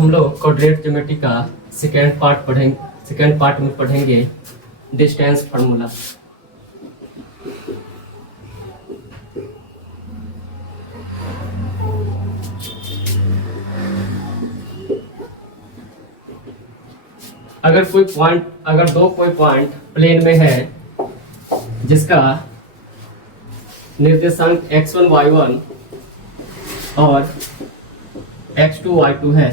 हम लोग coordinate geometry का सेकेंड पार्ट में पढ़ेंगे डिस्टेंस फार्मूला। अगर दो कोई पॉइंट प्लेन में है जिसका निर्देशांक x1 y1 और x2 y2 है,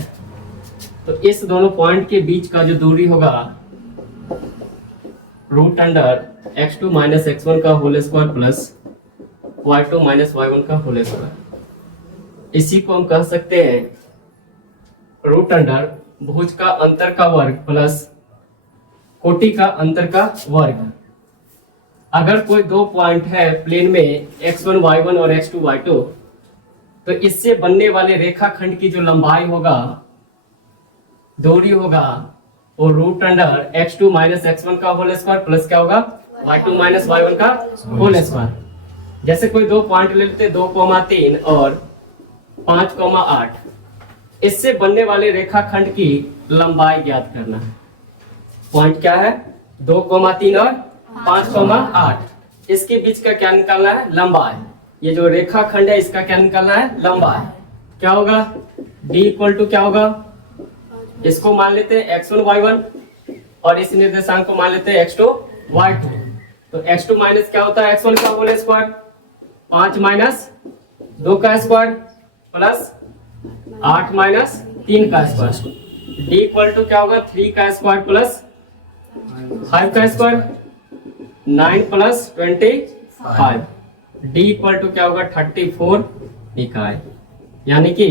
तो इस दोनों पॉइंट के बीच का जो दूरी होगा root under x2 minus x1 का whole square plus y2 minus y1 का होल स्क्वायर। इसी को हम कह सकते हैं रूट अंडर भुज का अंतर का वर्ग प्लस कोटि का अंतर का वर्ग। अगर कोई दो पॉइंट है प्लेन में x1 y1 और x2 y2, तो इससे बनने वाले रेखाखंड की जो लंबाई होगा, दूरी होगा, वो root under x2 minus x1 का होल स्क्वायर प्लस क्या होगा y2 माइनस y1 का होल स्क्वायर। जैसे कोई दो पॉइंट ले लेते 2,3 और 5,8, इससे बनने वाले रेखाखंड की लंबाई ज्ञात करना है। पॉइंट क्या है 2,3 और 5,8, इसके बीच का क्या निकालना है लंबाई। ये जो रेखाखंड है इसका क्या निकालना है लंबाई। क्या होगा d इक्वल टू क्या होगा, इसको मान लेते हैं x1 y1 और इस निर्देशांक को मान लेते हैं x2 y2। तो x2 माइनस क्या होता है x1 का होल स्क्वायर, 5 माइनस 2 का स्क्वायर प्लस 8 माइनस 3 का स्क्वायर। d इक्वल टू क्या होगा 3 का स्क्वायर प्लस 5 का square, 9 plus 25। d equal to क्या होगा 34 इकाई। यानी कि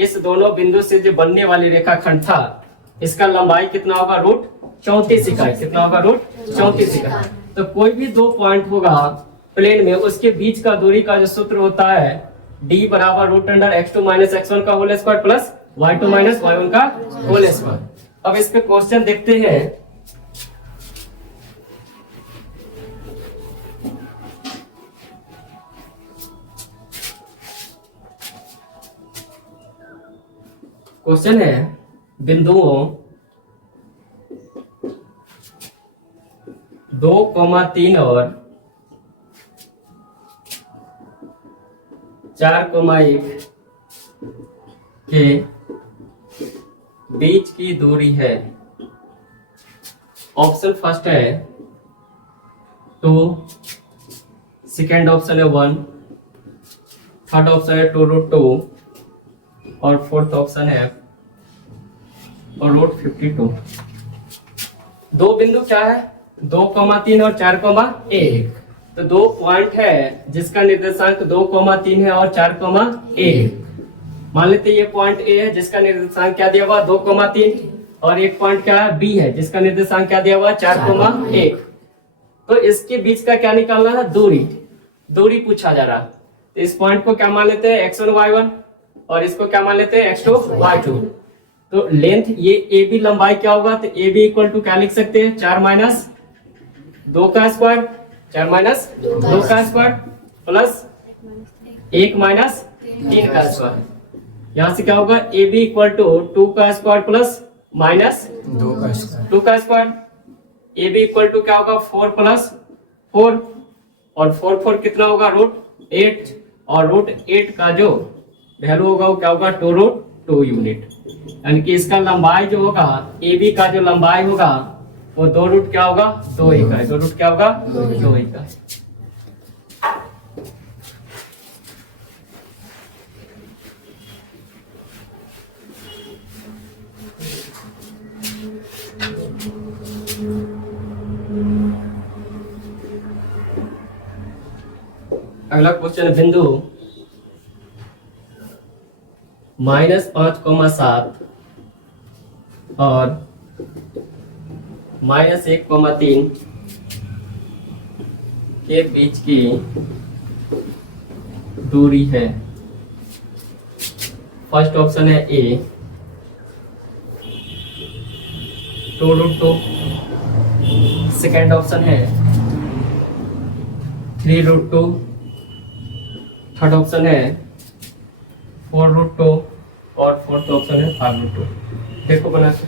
इस दोनों बिंदु से जो बनने वाली रेखाखंड था, इसका लंबाई कितना होगा रूट 34 इकाई। कितना होगा रूट 34 इकाई। तो कोई भी दो पॉइंट होगा प्लेन में, उसके बीच का दूरी का जो सूत्र होता है d बराबर root under x2 minus x1 का whole square plus y2 minus y1 का होल स्क्वायर। अब इस पे क्वेश्चन देखते हैं। क्वेश्चन है बिंदुओं 2,3 और 4,1 के बीच की दूरी है। ऑप्शन फर्स्ट है 2, सेकेंड ऑप्शन है 1, थर्ड ऑप्शन है 2√2 और फोर्थ ऑप्शन है और रूट 52। दो बिंदु क्या है 2,3 और 4,1। तो दो पॉइंट है जिसका निर्देशांक 2,3 है और 4,1। मान लेते ये पॉइंट ए है जिसका निर्देशांक क्या दिया हुआ 2,3, और एक पॉइंट क्या है बी है जिसका निर्देशांक क्या दिया हुआ 4,1। तो इसके बीच का क्या निकालना है दूरी पूछा जा रहा। तो इस पॉइंट को क्या मान लेते हैं x1 y1 और इसको क्या मान लेते हैं x2 y2। तो लेंथ ये ए बी लंबाई क्या होगा, तो ए बी इक्वल टू क्या लिख सकते हैं 4 माइनस 2 का स्क्वायर, 4 माइनस 2 का स्क्वायर प्लस 1 माइनस 3 का स्क्वायर। यहाँ से क्या होगा ए बी इक्वल टू 2 का स्क्वायर प्लस माइनस 2 का square. A B equal to क्या होगा 4 प्लस 4 और 4 कितना होगा रूट 8, और रूट 8 का जो वैल्यू होगा वो क्या होगा 2√2 यूनिट। यानी कि इसका लंबाई जो होगा ए बी का जो लंबाई होगा वो 2 रूट क्या होगा 2 इकाई। 2 रूट क्या होगा 2 इकाई। अगला क्वेश्चन है बिंदु -5,7 और -1,3 के बीच की दूरी है। फर्स्ट ऑप्शन है ए 2√2, सेकेंड ऑप्शन है 3√2, थर्ड ऑप्शन है 4√2 और फोर्थ ऑप्शन है 5/2। देखो बना के।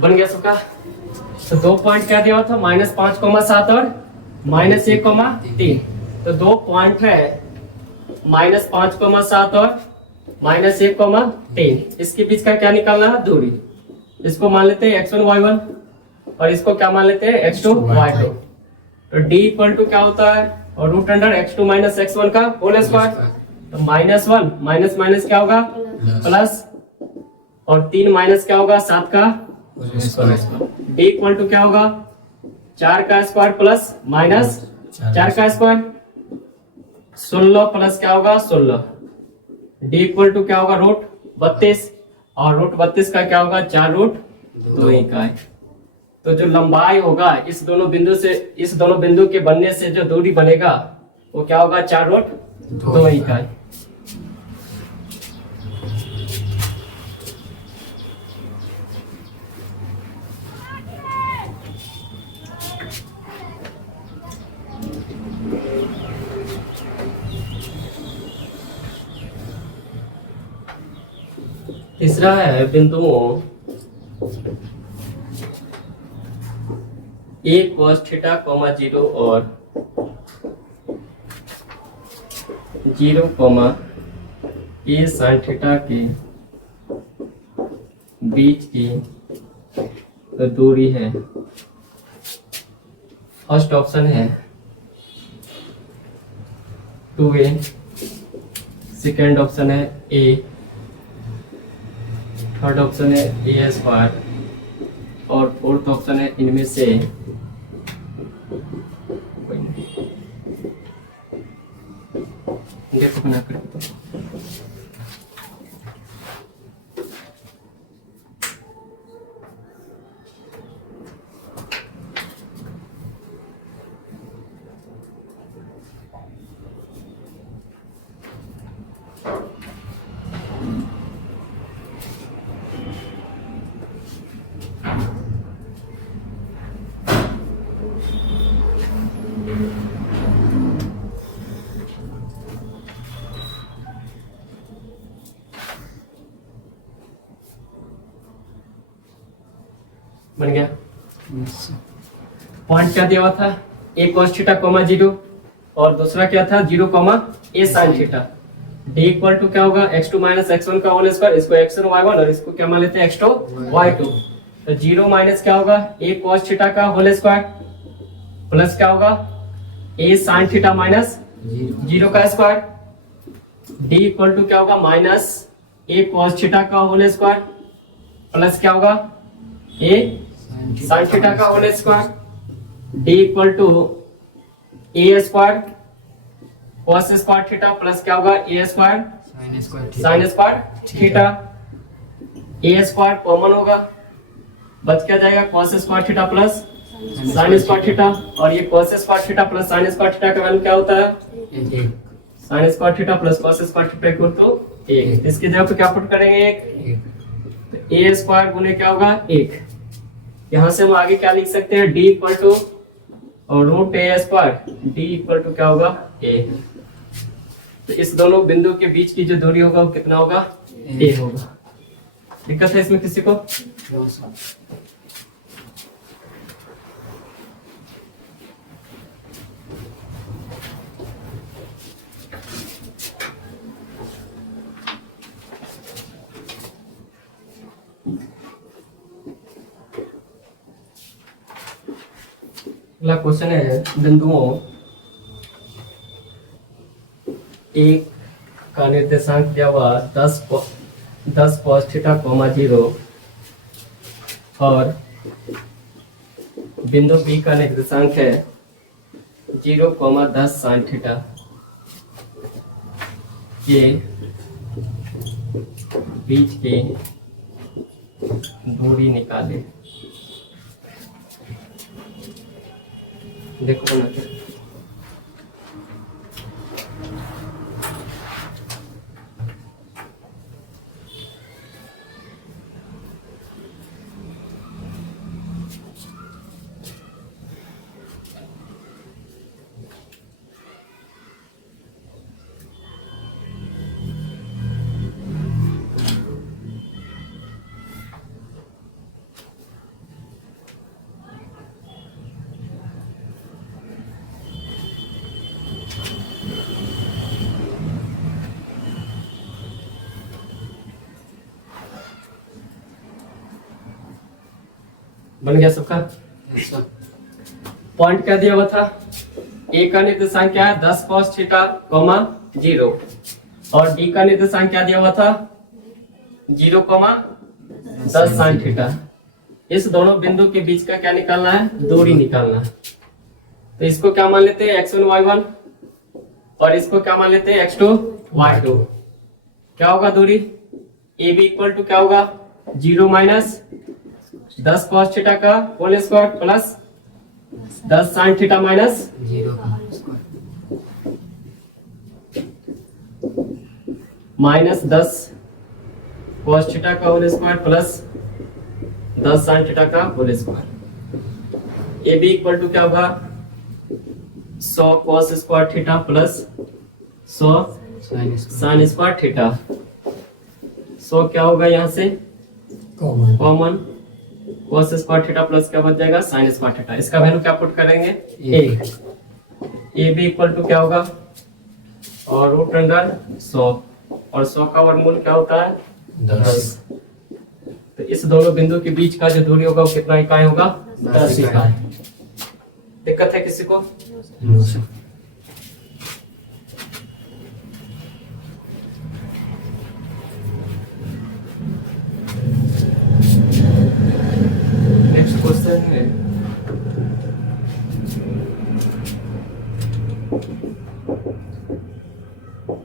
बन गया सबका। तो 2 पॉइंट क्या दिया हुआ था, -5,7 और -1,3। तो 2 पॉइंट है -5,7 और -1,3। इसके बीच का क्या निकालना है, दूरी। इसको मान लेते हैं x1 y1 और इसको क्या मान लेते हैं x2 y2। तो d इक्वल टू क्या होता है, और root under x2 minus x1 का होल स्क्वायर। तो -1 माइनस माइनस क्या होगा, प्लस, और 3 माइनस क्या होगा, 7 का d इक्वल टू क्या होगा, 4 का स्क्वायर प्लस माइनस 4 का स्क्वायर, 16 प्लस क्या होगा 16। d इक्वल टू क्या होगा, रूट 32, और रूट 32 का क्या होगा, 4 रूट 2 इकाई। तो जो लंबाई होगा इस दोनों बिंदु से, इस दोनों बिंदु के बनने से जो दूरी बनेगा वो क्या होगा, 4 रूट 2 इकाई। तीसरा है बिंदुओं a cos थीटा, 0 और 0, a sin थीटा के बीच की दूरी है। फर्स्ट ऑप्शन है 2a, सेकेंड ऑप्शन है a, थर्ड ऑप्शन है a स्क्वायर, और फोर्थ ऑप्शन है इनमें से देखो बना कर। बन गया। पॉइंट क्या दिया हुआ था, a cos थीटा, 0, और दूसरा क्या था 0, a sin थीटा। d इक्वल टू क्या होगा, x2 माइनस x1 का होल स्क्वायर, इसको x1 y1 और इसको क्या मान लेते हैं x2 y2। तो 0 माइनस क्या होगा, a cos थीटा का होल स्क्वायर, प्लस क्या होगा a sin थीटा माइनस 0 का स्क्वायर। d इक्वल टू क्या होगा, माइनस a cos थीटा का होल स्क्वायर, प्लस क्या होगा a sin थीटा का whole square. d equal to a square cos square theta, plus क्या होगा a square sin square theta. a square common होगा, बच क्या जाएगा cos square theta plus sin square theta, और ये cos square theta plus sin square theta का value क्या होता है, sin square theta plus cos square theta equal to 1। इसकी जगह पे क्या पुट करेंगे, 1। तो a स्क्वायर गुने क्या होगा 1। यहाँ से हम आगे क्या लिख सकते हैं, d इक्वल टू और root a square, d equal to क्या होगा a। तो इस दोनों बिंदु के बीच की जो दूरी होगा वो कितना होगा, a होगा। दिक्कत है इसमें किसी को? अगला क्वेश्चन है बिंदुओं एक का निर्देशांक दिया हुआ 10 10 cos थीटा कॉमा 0 और बिंदु बी का निर्देशांक है 0,10 sin थीटा के बीच की दूरी निकाले। देखो ना क्या बन गया सबका। पॉइंट क्या दिया हुआ था? ए का निर्देशांक क्या है? 10 cos थीटा कॉमा 0 और डी का निर्देशांक क्या दिया हुआ था? 0,10 sin थीटा। इस दोनों बिंदु के बीच का क्या निकालना है? दूरी निकालना है। तो इसको क्या मान लेते हैं? x1 y1 और इसको क्या मान लेते हैं? x2 y2। क्या होगा दूरी? ए बी इक्वल टू क्या होगा? 0 माइनस 10 cos थीटा का whole square plus 10 sin theta minus 0 minus 10 cos theta का whole square plus 10 sin theta का whole square. A B equal to क्या होगा? 100 cos square theta plus 100 sin square theta. 100 क्या होगा यहाँ से? Common cos square theta plus क्या बच जाएगा? sin square theta. इसका वैल्यू क्या पुट करेंगे? ए बी इक्वल टू क्या होगा? और रूट अंडर 100 और 100 का वर्गमूल क्या होता है? 10। तो इस दोनों बिंदु के बीच का जो दूरी होगा वो कितना इकाई होगा? 10 इकाई। दिक्कत है किसी को? नेक्स्ट क्वेश्चन है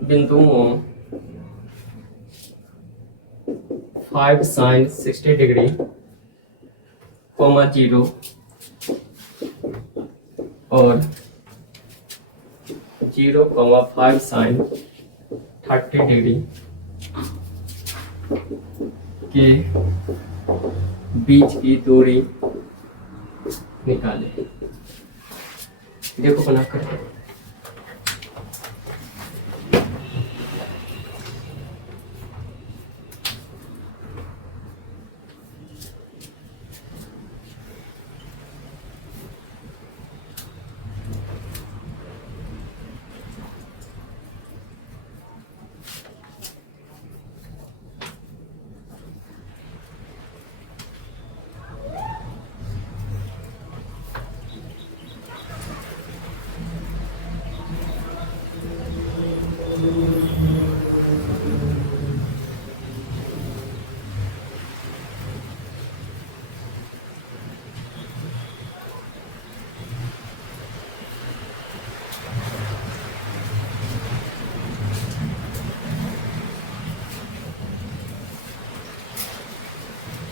बिंदुओं 5 sin 60 डिग्री कॉमा 0 और 0,5 sin 30 डिग्री के बीच की दूरी निकाले। देखो बना कर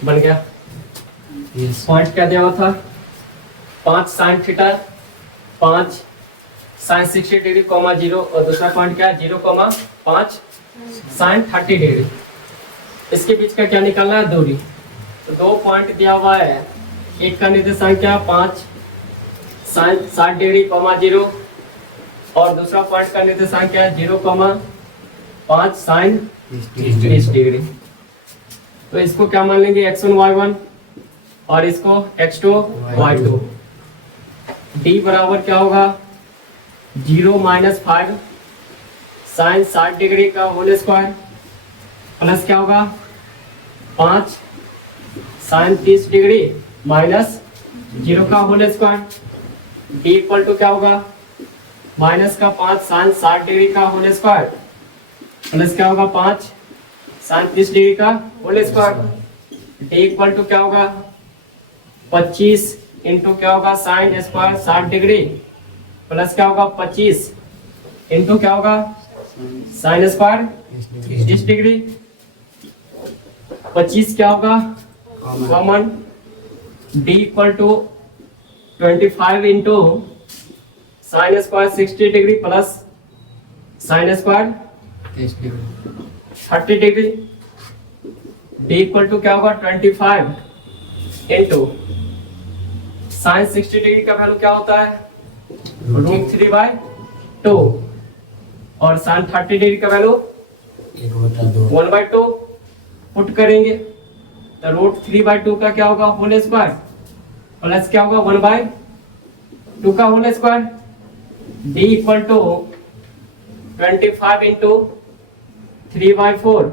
बन गया। पॉइंट क्या दिया हुआ था? 5 sin theta 5 sin 60 degree comma 0 और दूसरा पॉइंट क्या है? 0,5 sin 30 डिग्री। इसके बीच का क्या निकालना है? दूरी। तो दो पॉइंट दिया हुआ है। एक का निर्देशांक क्या? 5 sin 60 डिग्री कॉमा 0 और दूसरा पॉइंट का निर्देशांक क्या है? 0,5 sin 30 डिग्री। तो इसको क्या मान लेंगे? x1 y1 और इसको x2 y2। d बराबर क्या होगा? 0 माइनस 5 sin 60 डिग्री का होल स्क्वायर प्लस क्या होगा? 5 sin 30 डिग्री माइनस 0 का whole square. d equal to क्या होगा? माइनस का 5 sin 60 डिग्री का होल स्क्वायर प्लस क्या होगा? 5 साइन 30 डिग्री का whole square. D equal to क्या होगा 25 इंटू क्या होगा साइन स्क्वायर 60 डिग्री प्लस क्या होगा 25 इंटू क्या होगा साइन स्क्वायर 30 डिग्री। 25 क्या होगा common. D equal to 25 into sine square 60 degree plus sine square 30 degree. D equal to क्या होगा 25 इंटू साइन 60 डिग्री का वैल्यू क्या होता है √3/2 और साइन 30 डिग्री का वैल्यू 1/2 पुट करेंगे तो √3/2 का क्या होगा होल स्क्वायर प्लस क्या होगा 1/2 का whole square. D equal to 25 into 3/4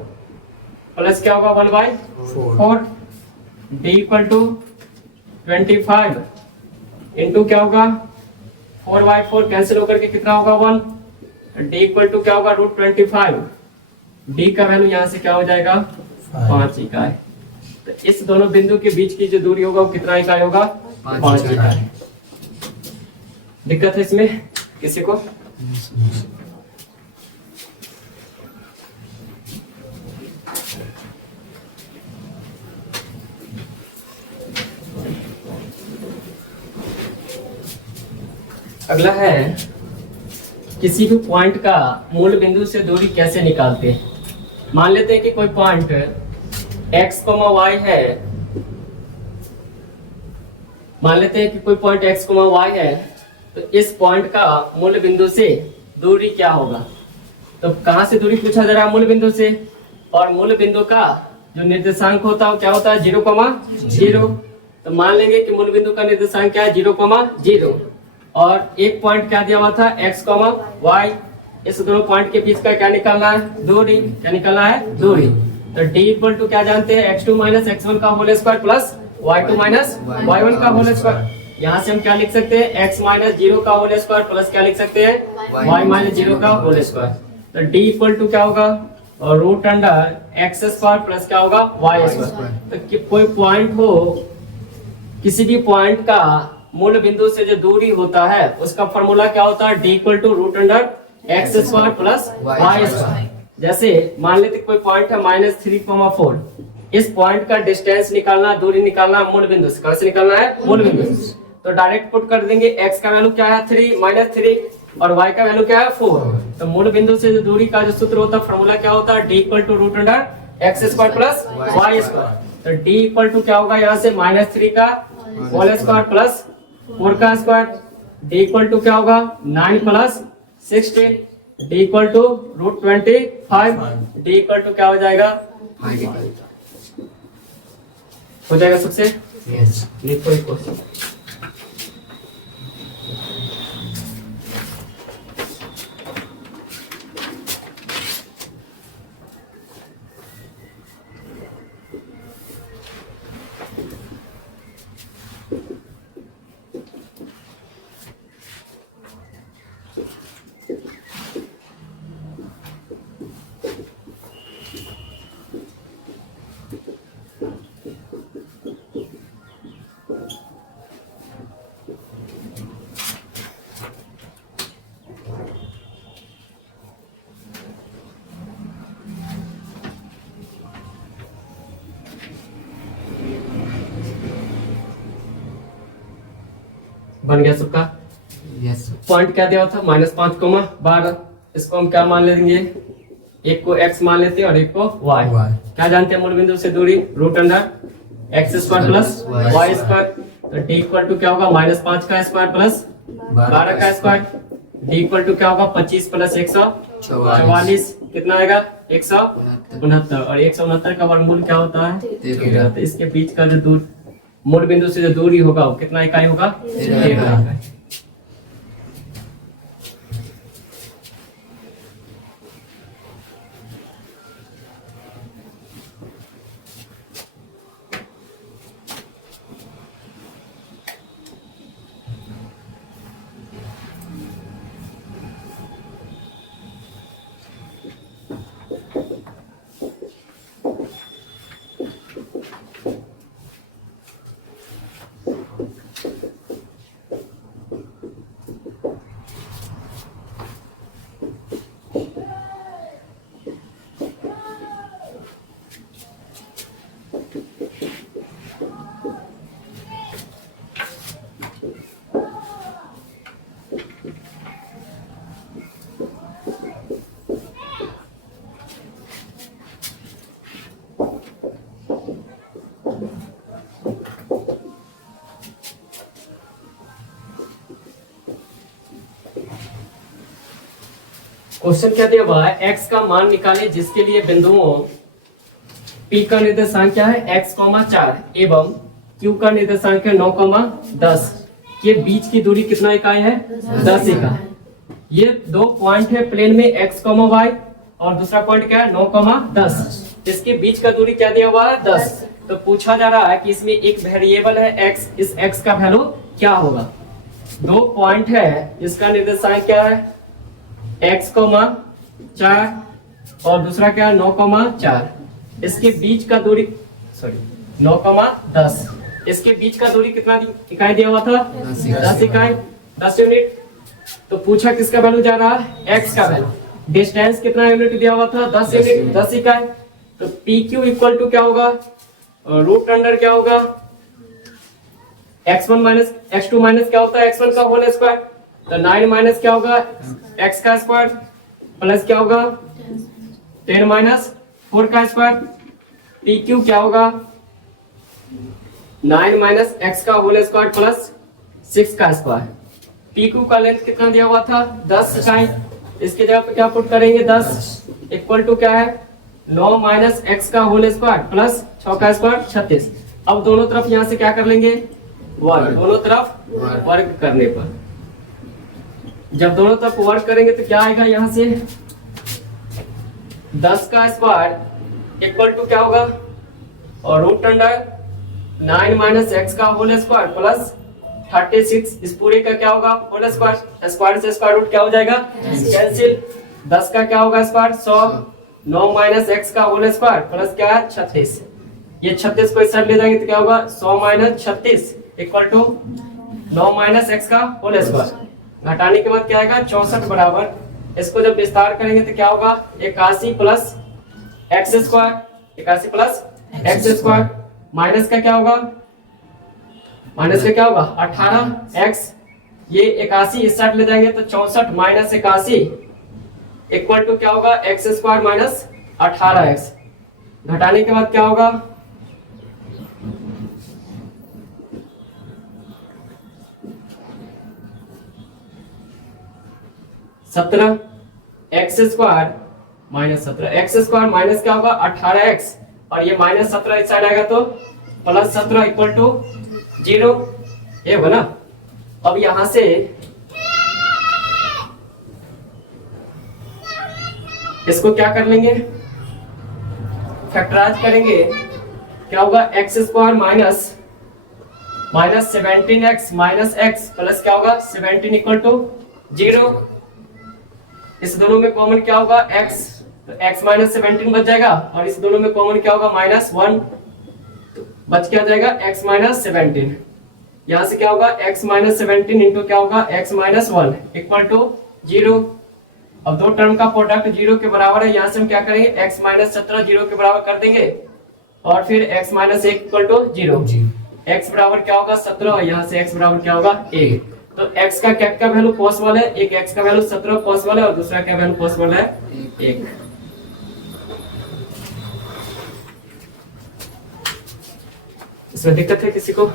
plus क्या होगा 1/4। डी इक्वल टू 25 इंटू क्या होगा 4/4 कैंसिल होकर के कितना होगा 1। डी इक्वल टू क्या होगा √25। डी का वैल्यू यहाँ से क्या हो जाएगा 5 इकाई। तो इस दोनों बिंदु के बीच की जो दूरी होगा वो कितना इकाई होगा 5 इकाई। दिक्कत है इसमें किसी को? अगला है किसी भी पॉइंट का मूल बिंदु से दूरी कैसे निकालते हैं। मान लेते हैं कि कोई पॉइंट x, y है। मान लेते हैं कि कोई पॉइंट x, y है तो इस पॉइंट का मूल बिंदु से दूरी क्या होगा। तो कहां से दूरी पूछा जा रहा है मूल बिंदु से, और मूल बिंदु का जो निर्देशांक होता है वो क्या होता है 0,0। तो मान लेंगे कि मूल बिंदु का निर्देशांक क्या है 0,0 और एक पॉइंट क्या दिया हुआ था x, y। इस दोनों पॉइंट के बीच का क्या निकालना है दूरी। क्या निकालना है दूरी। तो d इक्वल टू क्या जानते हैं x2 माइनस x1 का whole square plus y2 minus y1 का होल स्क्वायर। यहाँ से हम क्या लिख सकते हैं x माइनस 0 का होल स्क्वायर प्लस क्या लिख सकते हैं y माइनस 0 का होल स्क्वायर। तो d इक्वल टू क्या होगा और √x² प्लस क्या होगा y²। तो कोई पॉइंट हो, किसी भी पॉइंट का मूल बिंदु से जो दूरी होता है उसका फॉर्मूला क्या होता है d equal to √x² plus y²। जैसे मान लेते कोई पॉइंट है -3,4। इस पॉइंट का डिस्टेंस निकालना, दूरी निकालना मूल बिंदु से। कहां से निकालना है मूल बिंदु से। तो डायरेक्ट पुट कर देंगे x का वैल्यू क्या है 3 -3 और y का वैल्यू क्या है 4। तो मूल बिंदु से जो दूरी का जो सूत्र होता है फॉर्मूला क्या होता है d equal to √x² plus y²। तो d इक्वल टू क्या होगा यहाँ से -3 का होल स्क्वायर प्लस 4 का स्क्वायर। d इक्वल टू क्या होगा 9 plus 16। d equal to √25। d equal to क्या हो जाएगा हो जाएगा सबसे लिखो इसको। बन गया सबका। यस पॉइंट क्या दिया था -5,12। इसको हम क्या मान लेंगे, एक को x मान लेते हैं और एक को y। क्या जानते हैं मूल बिंदु से दूरी √x² प्लस y²। तो d इक्वल टू क्या होगा -5 का स्क्वायर प्लस 12 का स्क्वायर। d इक्वल टू क्या होगा 25 प्लस 144 कितना आएगा 169। और 169 का वर्गमूल क्या होता है 13। तो इसके बीच का जो दूर मूल बिंदु से जो दूरी होगा वो कितना इकाई होगा 13 इकाई। क्वेश्चन क्या दिया हुआ है, x का मान निकाले जिसके लिए बिंदुओं P का निर्देशांक क्या है x, 4 एवं Q का निर्देशांक है 9, 10 के बीच की दूरी कितना इकाई है 10 इकाई। ये दो पॉइंट है प्लेन में x, y और दूसरा पॉइंट क्या है 9, 10। इसके बीच का दूरी क्या दिया हुआ है 10। तो पूछा जा रहा है कि इसमें एक वेरिएबल है x, इस x का वैल्यू क्या होगा। दो पॉइंट है, इसका निर्देशांक क्या है x, 4 और दूसरा क्या है 9, 4। इसके बीच का दूरी 9, 10। इसके बीच का दूरी कितना इकाई दिया हुआ था 10 इकाई, 10 यूनिट। तो पूछा किसका वैल्यू जा रहा है x का वैल्यू। डिस्टेंस कितना यूनिट दिया हुआ था 10 यूनिट, 10 इकाई। तो PQ इक्वल टू क्या होगा, रूट अंडर क्या होगा x1 माइनस x2 माइनस क्या होता है x1 का होल स्क्वायर। तो 9 माइनस क्या होगा x का स्क्वायर प्लस क्या होगा 10 माइनस 4 का स्क्वायर। PQ क्या होगा 9 माइनस x का होल स्क्वायर प्लस 6 का स्क्वायर। PQ का लेंथ कितना दिया हुआ था 10 इकाई। इसके जगह पे क्या पुट करेंगे 10 इक्वल टू क्या है 9 माइनस x का होल स्क्वायर प्लस 6 का स्क्वायर 36। अब दोनों तरफ यहाँ से क्या कर लेंगे वर्ग, दोनों तरफ वर्ग करने पर जब दोनों तरफ वर्ग करेंगे तो क्या आएगा यहाँ से 10 का स्क्वायर इक्वल टू क्या होगा और रूट अंडर 9 माइनस x का होल स्क्वायर प्लस 36। इस पूरे का क्या होगा होल स्क्वायर, स्क्वायर से स्क्वायर रूट क्या हो जाएगा कैंसिल। 10 का क्या होगा स्क्वायर 100, 9 माइनस x का होल स्क्वायर प्लस क्या है 36। ये 36 को इस साइड ले जाएंगे तो क्या होगा 100 minus 36 equal to 9 minus x का होल स्क्वायर। घटाने के बाद क्या आएगा 64 बराबर। इसको जब विस्तार करेंगे तो क्या होगा 81 plus x square, 81 plus x square minus का क्या होगा, माइनस का क्या होगा 18x। ये 81 इस साइड ले जाएंगे तो 64 माइनस 81 इक्वल टू क्या होगा एक्स स्क्वायर माइनस 18x। घटाने के बाद क्या होगा 17 x square minus 17 x square minus क्या होगा 18x और ये माइनस 17 इस साइड आएगा तो प्लस 17 इक्वल टू 0। ये बना। अब यहां से इसको क्या कर लेंगे फैक्टराइज करेंगे। क्या होगा x square minus 17x minus x plus क्या होगा 17 इक्वल टू 0। इस दोनों में कॉमन क्या होगा x, तो x माइनस 17 बच जाएगा और इस दोनों में कॉमन क्या होगा -1 बच क्या जाएगा x माइनस 17। यहाँ से क्या होगा x माइनस 17 इंटू क्या होगा x माइनस 1 इक्वल टू 0। अब दो टर्म का प्रोडक्ट 0 के बराबर है। यहाँ से हम क्या करेंगे x माइनस 17 0 के बराबर कर देंगे और फिर x minus 1 equal to 0। x बराबर क्या होगा 17 और यहाँ से x बराबर क्या होगा 1। तो x का क्या वैल्यू पॉसिबल है, एक x का वैल्यू 17 पॉसिबल है और दूसरा क्या वैल्यू पॉसिबल है 1। इसमें दिक्कत है किसी को?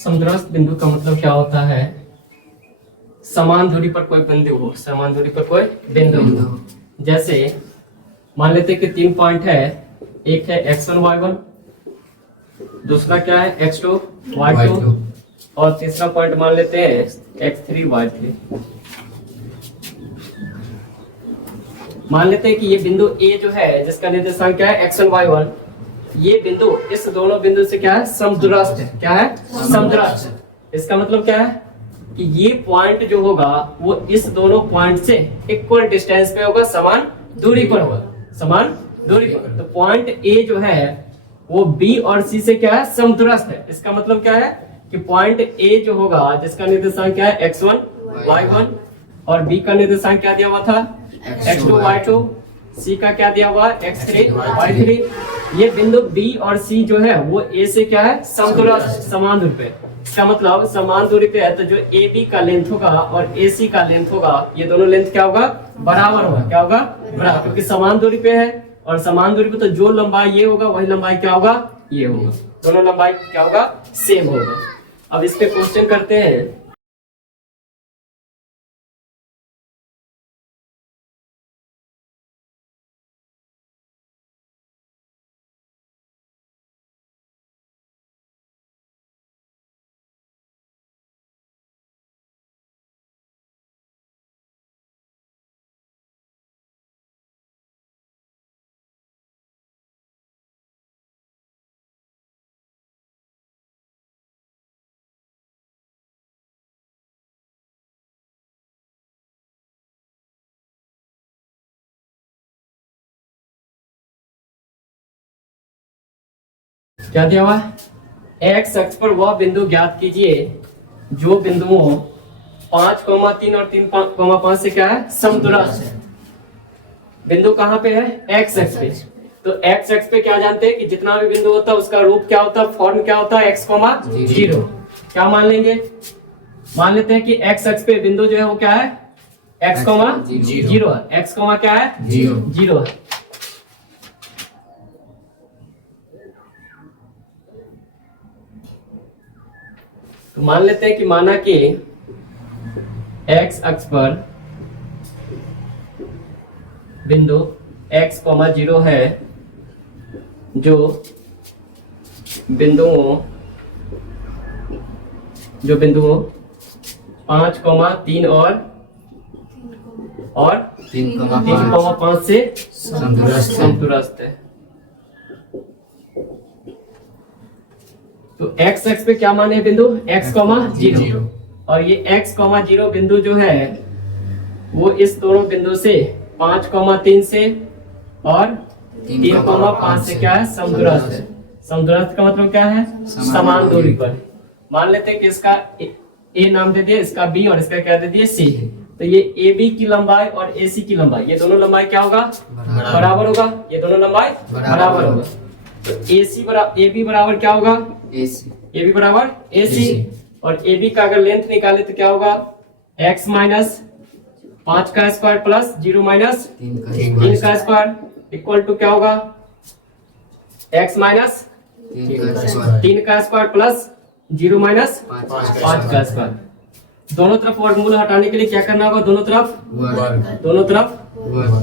समद्रष्ट बिंदु का मतलब क्या होता है, समान दूरी पर कोई बिंदु हो, समान दूरी पर कोई बिंदु हो। जैसे मान लेते हैं कि 3 पॉइंट है, एक है x1 y1, दूसरा क्या है x2 y2 और तीसरा पॉइंट मान लेते हैं x3 y3। मान लेते हैं कि ये बिंदु A जो है जिसका निर्देशांक क्या है x1 y1, ये बिंदु इस दोनों बिंदु से क्या है समदूरस्थ है। क्या है समदूरस्थ। इसका मतलब क्या है कि ये पॉइंट जो होगा वो इस दोनों पॉइंट से इक्वल डिस्टेंस पे होगा, समान दूरी पर होगा, समान दूरी पर। तो पॉइंट ए जो है वो बी और सी से क्या है, समदूरस्थ है। इसका मतलब क्या है कि पॉइंट ए जो होगा जिसका निर्देशांक क्या है, x1 y1, और बी का निर्देशांक क्या दिया हुआ था, x2 y2, सी का क्या दिया हुआ, x3 y3। ये बिंदु बी और सी जो है वो ए से क्या है, समदूरस्थ, समान दूरी पे। इसका मतलब समान दूरी पे है तो जो ए बी का लेंथ होगा और ए सी का लेंथ होगा, ये दोनों लेंथ क्या होगा, बराबर होगा। क्या होगा, बराबर, क्योंकि समान दूरी पे है। और समान दूरी पे तो जो लंबाई ये होगा वही लंबाई क्या होगा, ये होगा। दोनों लंबाई क्या होगा, सेम होगा। अब इस पे क्वेश्चन करते हैं। क्या दिया हुआ है, एक्स अक्ष पर वह बिंदु ज्ञात कीजिए जो बिंदुओं 5,3 और 3,5 से क्या है, समदूरस्थ है। बिंदु कहाँ पे है, एक्स अक्ष पे। तो एक्स अक्ष पे क्या जानते हैं कि जितना भी बिंदु होता है उसका रूप क्या होता है, फॉर्म क्या होता है, x,0। क्या मान लेंगे, मान लेते हैं कि एक्स अक्ष पे बिंदु जो है वो क्या है, x,0 है। x, क्या है, 0 है। तो मान लेते हैं कि माना कि x अक्ष पर बिंदु x, 0 है, जो बिंदुओं 5,3 और 3,5 से समदूरस्थ है। तो x अक्ष पे क्या माने बिंदु, x, 0, और ये x, 0 बिंदु जो है वो इस दोनों बिंदु से 5,3 से और 3,5 से क्या है, समदूरस्थ है। समदूरस्थ का मतलब क्या है, समान दूरी पर। मान लेते हैं कि इसका ए नाम दे दिया, इसका बी और इसका क्या दे दिया, सी। तो ये ए बी की लंबाई और ए सी की लंबाई, ये दोनों लंबाई क्या होगा, बराबर होगा। ये दोनों लंबाई बराबर होगा। तो ए बी बराबर क्या होगा, ए बी बराबर ए सी। और ए बी का अगर लेंथ निकाले तो क्या होगा, x माइनस 5 का स्क्वायर प्लस 0 माइनस 3 का स्क्वायर इक्वल टू क्या होगा, x माइनस 3 का स्क्वायर प्लस 0 माइनस 5 का स्क्वायर। दोनों तरफ वर्गमूल हटाने के लिए क्या करना होगा, दोनों तरफ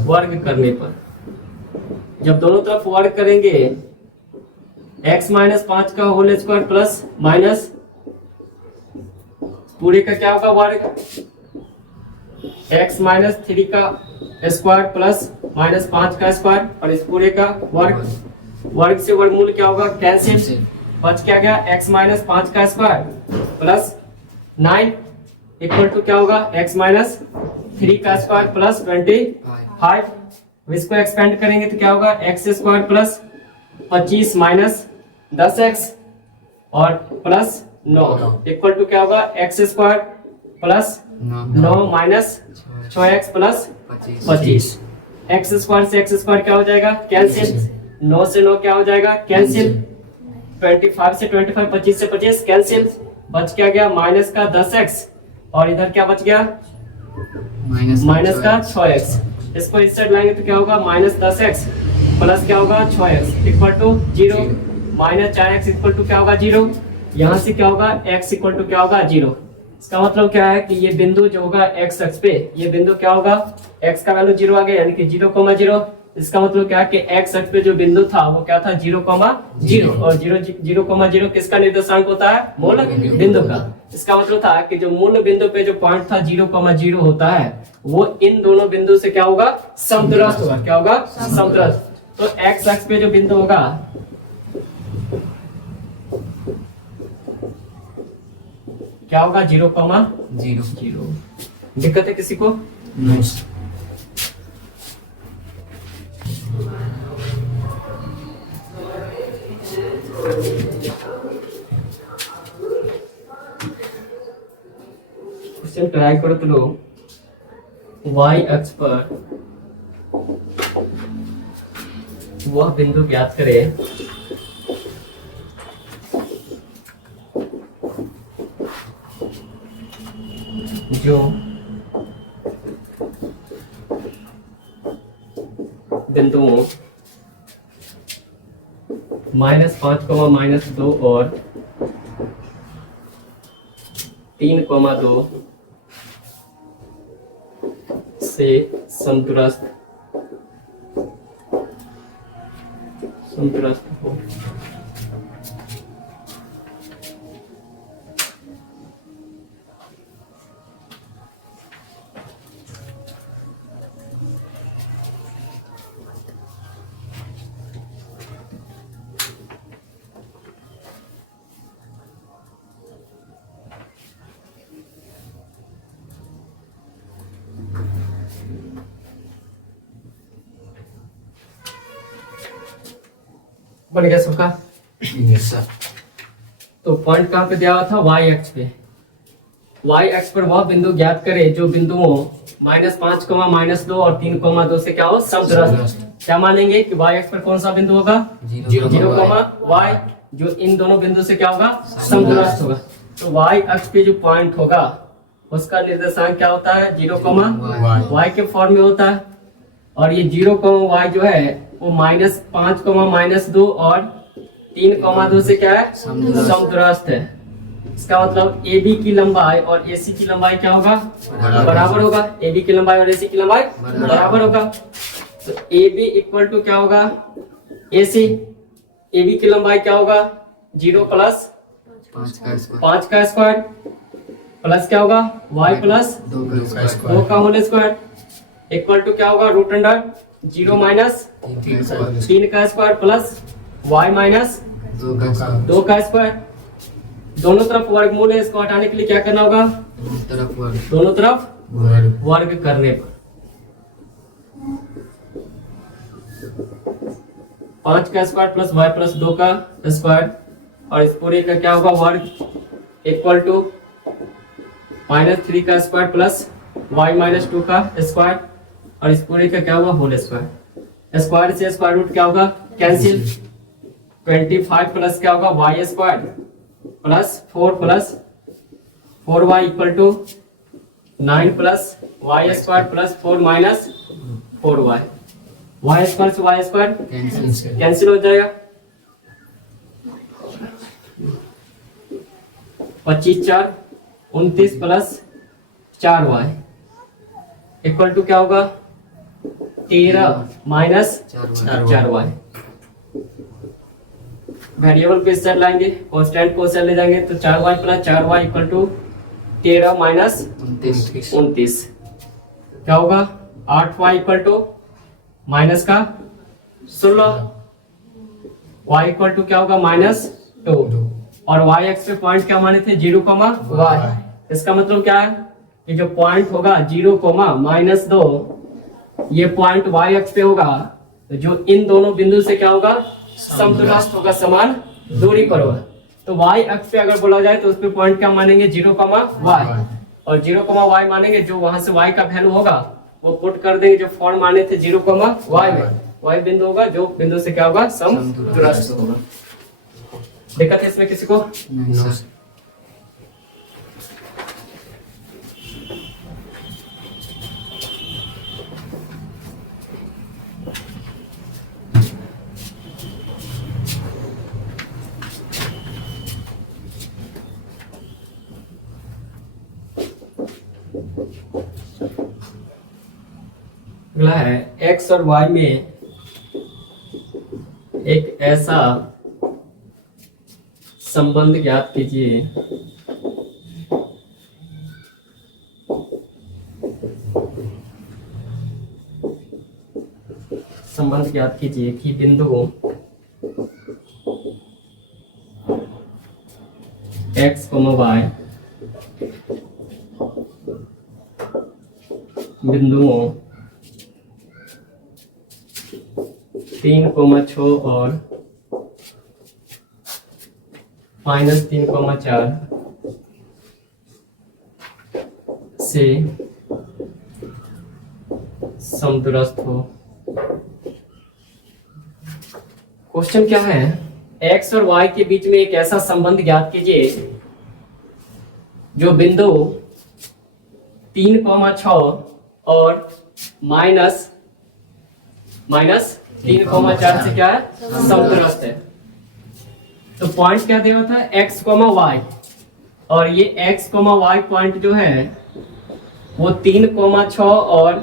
वर्ग करने पर, जब दोनों तरफ वर्ग करेंगे x माइनस 5 का होल स्क्वायर प्लस माइनस पूरे का क्या होगा वर्ग, x माइनस 3 का स्क्वायर प्लस माइनस 5 का स्क्वायर, और इस पूरे का वर्ग से वर्गमूल क्या होगा, कैंसिल। बच क्या गया, x माइनस 5 का स्क्वायर प्लस 9 इक्वल टू क्या होगा, x माइनस 3 का स्क्वायर प्लस 25। इसको एक्सपेंड करेंगे तो क्या होगा, x square plus 25 minus 10x और प्लस 9 इक्वल टू क्या होगा, x square plus 9 minus 6x plus 25। x square से x स्क्वायर क्या हो जाएगा, कैंसिल। 9 से 9 क्या हो जाएगा, कैंसिल। 25 से 25, 25 से 25 कैंसिल। बच क्या गया, माइनस का 10x और इधर क्या बच गया, माइनस का 6x। इसको इस साइड लाएंगे तो क्या होगा, माइनस 10x प्लस क्या होगा 6x equal to 0, minus 4x equal to क्या होगा 0। यहाँ से क्या होगा, x इक्वल टू क्या होगा 0। इसका मतलब क्या है कि ये बिंदु जो होगा x अक्ष पे, ये बिंदु क्या होगा, x का वैल्यू 0 आ गया, यानी कि 0,0। इसका मतलब क्या है कि x अक्ष पे जो बिंदु था वो क्या था, 0,0। और 0,0 किसका निर्देशांक होता है, मूल बिंदु का। इसका मतलब था कि जो मूल बिंदु पे जो पॉइंट था 0,0 होता है वो इन दोनों बिंदु से क्या होगा, समदूरस्थ होगा। क्या होगा, समदूरस्थ। तो x अक्ष पे जो बिंदु होगा क्या होगा, 0,0। दिक्कत है किसी को, क्वेश्चन ट्राई करो तो लो, y अक्ष पर वह बिंदु ज्ञात करें जो बिंदुओं -5, -2 और 3, 2 से संतुरस्त हो। बन गया सबका? Yes sir. तो पॉइंट कहाँ पे दिया हुआ था? y अक्ष पे। y अक्ष पर वह बिंदु ज्ञात करे जो बिंदुओं -5, -2 और 3, 2 से क्या हो? समतुरस्त। क्या मानेंगे कि y अक्ष पर कौन सा बिंदु होगा? 0, y, जो इन दोनों बिंदु से क्या होगा? समतुरस्त होगा। तो y अक्ष पे जो पॉइंट होगा उसका निर्देशांक क्या होता है? 0, y के फॉर्म में होता है। और ये 0, y जो है वो -5, -2 और 3, 2 से क्या है? समतुरस्त है। इसका मतलब AB की लंबाई और AC की लंबाई क्या होगा? बराबर होगा। AB की लंबाई और AC की लंबाई बराबर होगा। तो AB इक्वल टू क्या होगा? AC। AB की लंबाई क्या होगा? 0 प्लस 5 का स्क्वायर प्लस क्या होगा? Y प्लस 2 का होल स्क्वायर इक्वल टू क्या होगा? रूट अंडर 0 माइनस 3 का स्क्वायर प्लस y माइनस 2 का स्क्वायर। दोनों तरफ वर्गमूल है, इसको हटाने के लिए क्या करना होगा? दोनों तरफ वर्ग करने पर 5 का स्क्वायर प्लस y प्लस 2 का स्क्वायर और इस पूरे का क्या होगा? वर्ग इक्वल टू -3 का स्क्वायर प्लस y -2 का स्क्वायर और इस पूरे का क्या होगा? Whole square. स्क्वायर से स्क्वायर रूट क्या होगा? कैंसिल। 25 प्लस क्या होगा? y square plus 4 plus 4y equal to 9 plus y square plus 4 minus 4y। y square से y स्क्वायर कैंसिल हो जाएगा। 25 4 29 प्लस 4y इक्वल टू क्या होगा? 13 माइनस 4y। वेरिएबल पे सेल लाएंगे, कांस्टेंट को सेल ले जाएंगे तो 4y plus 4y equal to 13 minus 29 क्या होगा? 8y इक्वल टू माइनस का 16 y इक्वल टू क्या होगा? -2 और y एक्स पे पॉइंट क्या माने थे? 0, y। इसका मतलब क्या है कि जो पॉइंट होगा 0, -2 ये पॉइंट y अक्ष पे होगा तो जो इन दोनों बिंदु से क्या होगा? समतुल्य होगा, समान दूरी पर होगा। तो y अक्ष पे अगर बोला जाए तो उस पे पॉइंट क्या मानेंगे? 0, y। और 0, y मानेंगे, जो वहां से y का वैल्यू होगा वो पुट कर देंगे जो फॉर्म माने थे 0, y में। y बिंदु होगा जो बिंदु से क्या होगा? समतुल्य होगा। दिक्कत है इसमें किसी को? अगला है x और y में एक ऐसा संबंध ज्ञात कीजिए कि बिंदु x, y बिंदुओं 3,6 और -3,4 से समदूरस्थ हो। क्वेश्चन क्या है, x और y के बीच में एक ऐसा संबंध ज्ञात कीजिए जो बिंदु 3,6 और -3,4 से क्या है, समदूरस्थ है। तो पॉइंट क्या दिया था, x, y, और ये x, y पॉइंट जो है वो 3,6 और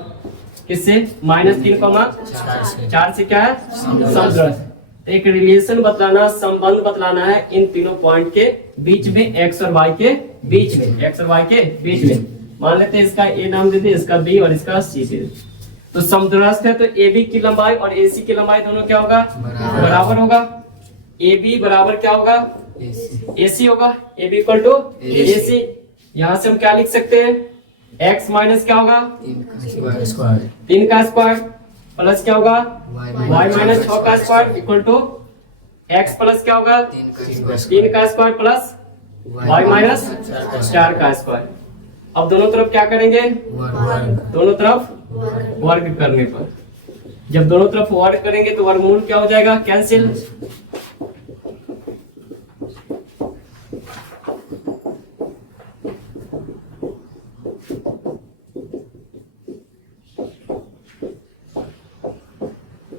किससे, -3,4 से क्या है, समदूरस्थ। तो एक रिलेशन बतलाना, संबंध बतलाना है इन तीनों पॉइंट के बीच में, x और y के बीच में, x और y के बीच में। मान लेते हैं इसका a नाम देते हैं, इसका b और इसका c दे। तो समदूरस्थ है तो AB की लंबाई और AC की लंबाई दोनों क्या होगा, बराबर होगा। AB बराबर क्या होगा, AC होगा। AB equal to AC। यहाँ से हम क्या लिख सकते हैं, x माइनस क्या होगा, 3 का स्क्वायर, प्लस क्या होगा, y माइनस 6 का square equal to x plus क्या होगा, 3 का स्क्वायर प्लस y माइनस 4 का स्क्वायर। अब दोनों तरफ क्या करेंगे, दोनों तरफ वर्ग करने पर, जब दोनों तरफ वर्ग करेंगे तो वर्गमूल क्या हो जाएगा, कैंसिल।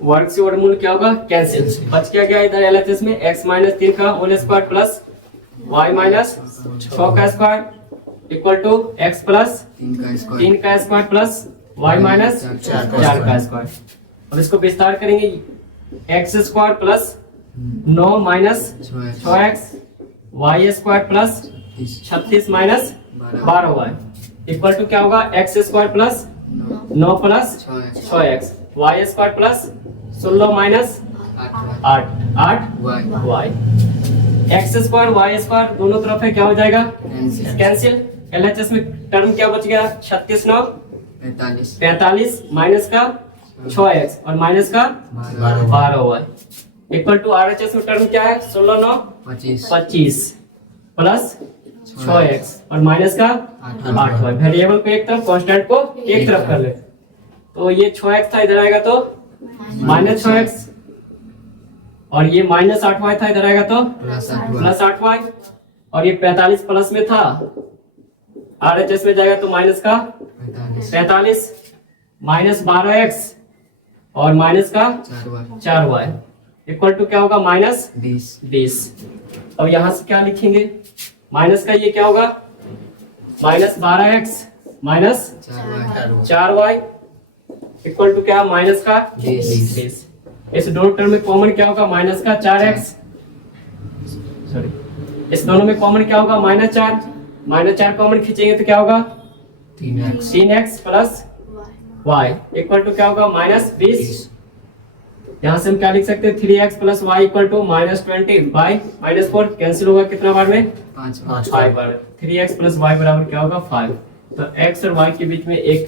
वर्ग से वर्गमूल क्या होगा, कैंसिल। बच क्या गया इधर एलएचएस में, x माइनस 3 का whole square plus y minus 6 का square equal to x plus 3 का स्क्वायर प्लस y माइनस 4 का स्क्वायर। अब इसको विस्तार करेंगे, x square plus 9 minus 6x, y square plus 36 minus 12y equal to क्या होगा, x square plus 9 plus 6x, y square plus 16 minus 8y। X square Y square दोनों तरफ है, क्या हो जाएगा, कैंसिल। एलएचएस में टर्म क्या बच गया, 36 9 45 माइनस का 6x और माइनस का 12y इक्वल टू आरएचएस में टर्म क्या है, 16 9 25 प्लस 6x और माइनस का 8y। वेरिएबल को एक तरफ, कांस्टेंट को एक तरफ कर ले। तो ये 6x था, इधर आएगा तो माइनस 6x, और ये माइनस 8y था, इधर आएगा तो प्लस 8y, और ये 45 प्लस में था, आरएचएस में जाएगा तो माइनस का 45 माइनस 12x और माइनस का 4y इक्वल टू क्या होगा, माइनस 20। अब यहां से क्या लिखेंगे, माइनस का ये क्या होगा, minus 12x minus 4y equal to क्या, माइनस का 20। इस दोनों टर्म में कॉमन क्या होगा, माइनस का 4x, सॉरी इस दोनों में कॉमन क्या होगा, माइनस 4 कॉमन खींचेंगे तो क्या होगा, 3x plus y equal to क्या होगा, माइनस 20। यहाँ से हम क्या लिख सकते हैं, 3x plus y equal to minus 20 by minus 4 cancel होगा कितना बार में, 5 बार। 3x प्लस y बराबर क्या होगा, 5। तो x और y के बीच में एक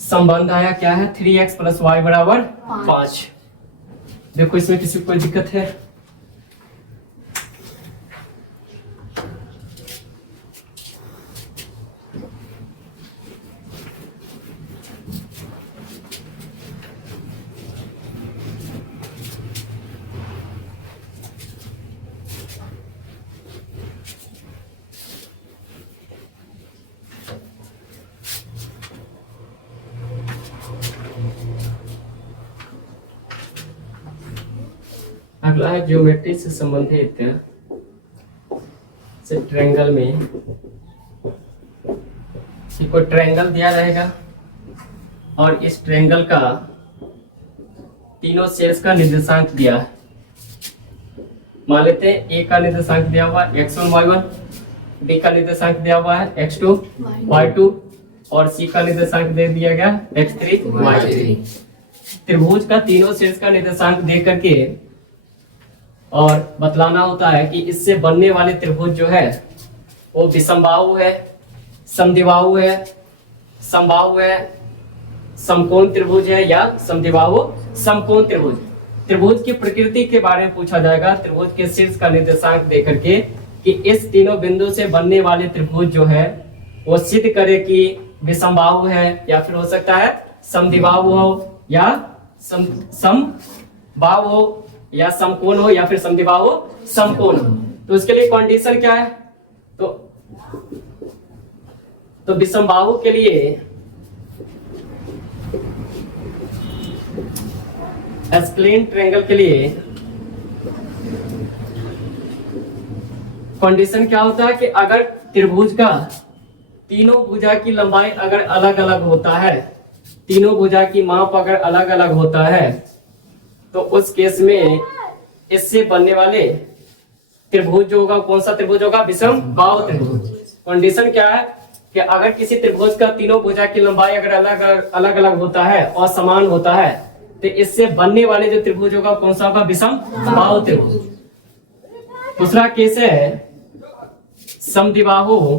संबंध आया, क्या है, 3x प्लस y बराबर 5। देखो इसमें किसी को कोई दिक्कत है, अगला है ज्योमेट्री से संबंधित से ट्रायंगल में कोई ट्रायंगल दिया रहेगा और इस ट्रायंगल का तीनों सेल्स का निर्देशांक दिया है। मान लेते हैं ए का निर्देशांक दिया हुआ है x1 y1, बी का निर्देशांक दिया हुआ है x2 y2 और सी का निर्देशांक दे दिया गया x3 y3। त्रिभुज का तीनों सेल्स का निर्देशांक दे करके और बतलाना होता है कि इससे बनने वाले त्रिभुज जो है वो विषमबाहु है, समद्विबाहु है, समबाहु है, समकोण त्रिभुज है या समद्विबाहु समकोण त्रिभुज। त्रिभुज की प्रकृति के बारे में पूछा जाएगा, त्रिभुज के शीर्ष का निर्देशांक देकर के कि इस तीनों बिंदु से बनने वाले त्रिभुज जो है वो सिद्ध करे कि विषमबाहु है या फिर हो सकता है समद्विबाहु हो या समबाहु हो या समकोण हो या फिर समद्विबाहु समकोण हो। तो उसके लिए कंडीशन क्या है? तो विषमबाहु के लिए एस्केलिन ट्रायंगल के लिए कंडीशन क्या होता है कि अगर त्रिभुज का तीनों भुजा की लंबाई अगर अलग अलग होता है, तीनों भुजा की माप अगर अलग अलग होता है, तो उस केस में इससे बनने वाले त्रिभुज जो होगा कौन सा त्रिभुज होगा? विषमबाहु त्रिभुज। कंडीशन क्या है कि अगर किसी त्रिभुज का तीनों भुजा की लंबाई अगर अलग अलग होता है और समान होता है, तो इससे बनने वाले जो त्रिभुज होगा कौन सा होगा? विषमबाहु त्रिभुज। दूसरा केस है समद्विबाहु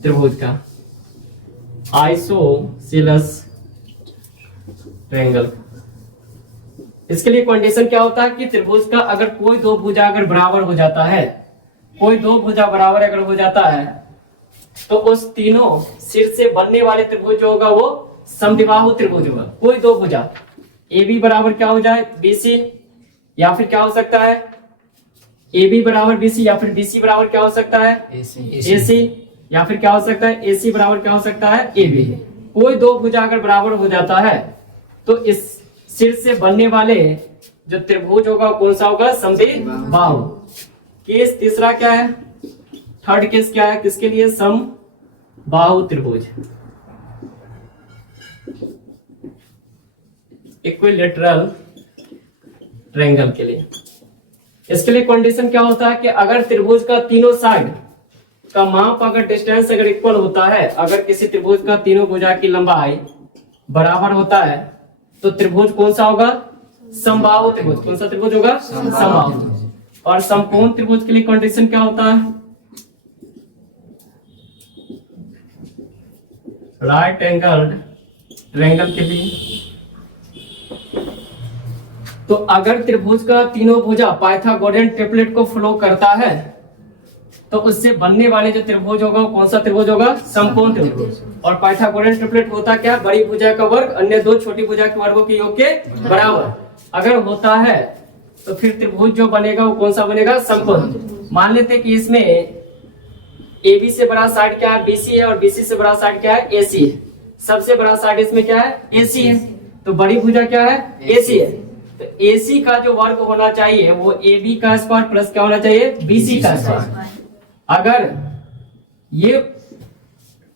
त्रिभुज का, आइसोसेलेस ट्रायंगल। इसके लिए कंडीशन क्या होता है कि त्रिभुज का अगर कोई दो भुजा अगर बराबर हो जाता है, कोई दो भुजा बराबर अगर हो जाता है, तो उस तीनों सिर से बनने वाले त्रिभुज जो होगा वो समद्विबाहु त्रिभुज होगा। कोई दो भुजा ए बी बराबर क्या हो जाए? BC, या फिर क्या हो सकता है AB बराबर BC, या फिर BC बराबर क्या हो सकता है? AC, या फिर क्या हो सकता है AC बराबर क्या हो सकता है? AB। कोई दो भुजा अगर बराबर हो जाता है तो इस सिर से बनने वाले जो त्रिभुज होगा कौन सा होगा? समद्विबाहु। केस तीसरा क्या है? थर्ड केस क्या है? किसके लिए? समबाहु त्रिभुज, इक्विलैटरल ट्रायंगल के लिए। इसके लिए कंडीशन क्या होता है कि अगर त्रिभुज का तीनों साइड का माप अगर डिस्टेंस अगर इक्वल होता है, अगर किसी त्रिभुज का तीनों भुजा की लंबाई बराबर होता है, तो त्रिभुज कौन सा होगा? समबाहु त्रिभुज। कौन सा त्रिभुज होगा? समबाहु त्रिभुज। और समकोण त्रिभुज के लिए कंडीशन क्या होता है? राइट एंगल ट्रायंगल के लिए तो अगर त्रिभुज का तीनों भुजा पाइथागोरियन ट्रिपलेट को फॉलो करता है, तो उससे बनने वाले जो त्रिभुज होगा कौन सा त्रिभुज होगा? समकोण त्रिभुज। और पाइथागोरियन ट्रिपलेट होता क्या? बड़ी भुजा का वर्ग अन्य दो छोटी भुजा के वर्गों के योग के बराबर अगर होता है, तो फिर त्रिभुज जो बनेगा वो कौन सा बनेगा? समकोण। मान लेते कि इसमें AB से बड़ा साइड क्या है? BC है, और BC से बड़ा साइड क्या है? AC है। सबसे बड़ा साइड इसमें क्या है? AC है। तो बड़ी भुजा क्या है? AC है। तो AC का जो वर्ग होना चाहिए वो AB का स्क्वायर प्लस क्या होना चाहिए? BC का स्क्वायर। अगर ये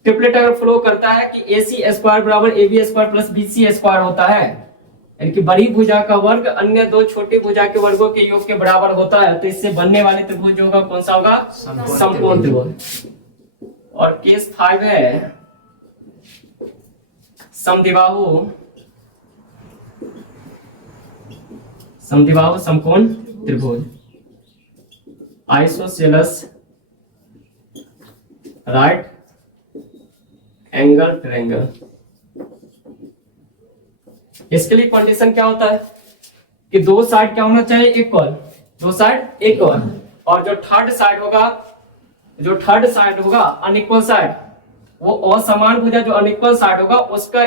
ट्रिपलेट अगर फ्लो करता है कि AC स्क्वायर बराबर AB square plus BC square होता है, यानी कि बड़ी भुजा का वर्ग अन्य दो छोटी भुजा के वर्गों के योग के बराबर होता है, तो इससे बनने वाले त्रिभुज जो होगा कौन सा होगा? समकोण त्रिभुज। और केस 5 है समद्विबाहु समकोण त्रिभुज, आइसोसेलेस राइट एंगल ट्रायंगल। इसके लिए कंडीशन क्या होता है कि दो साइड क्या होना चाहिए? इक्वल। दो साइड इक्वल। और जो थर्ड साइड होगा अनइक्वल साइड, वो असमान भुजा जो अनइक्वल साइड होगा उसका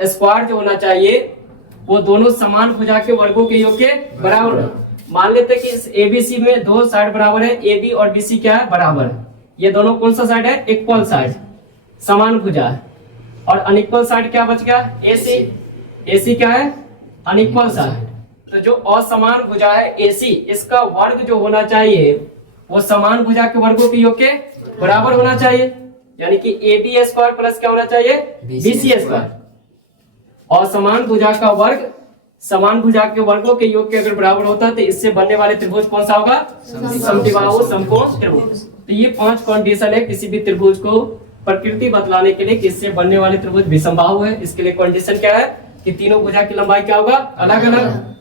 स्क्वायर जो होना चाहिए वो दोनों समान भुजा के वर्गों के योग के बराबर। मान लेते कि इस ABC में दो साइड बराबर है, AB और BC क्या है? बराबर। ये दोनों कौन सा साइड है? इक्वल साइड, समान भुजा है। और अनइक्वल साइड क्या बच गया? AC क्या है? Unequal side. तो जो असमान भुजा है AC, इसका वर्ग जो होना चाहिए वो समान भुजा के वर्गों के योग के बराबर होना चाहिए, यानी कि AB स्क्वायर प्लस क्या होना चाहिए? BC square. और समान भुजा का वर्ग समान भुजा के वर्गों के योग के अगर बराबर होता है, तो इससे बनने वाले त्रिभुज कौन सा होगा? समद्विबाहु समकोण त्रिभुज। तो ये 5 कंडीशन है किसी भी त्रिभुज को प्रकृति बतलाने के लिए कि इससे बनने वाले त्रिभुज विषमबाहु है। इसके लिए कंडीशन क्या है कि तीनों भुजा की लंबाई क्या होगा? अलग अलग।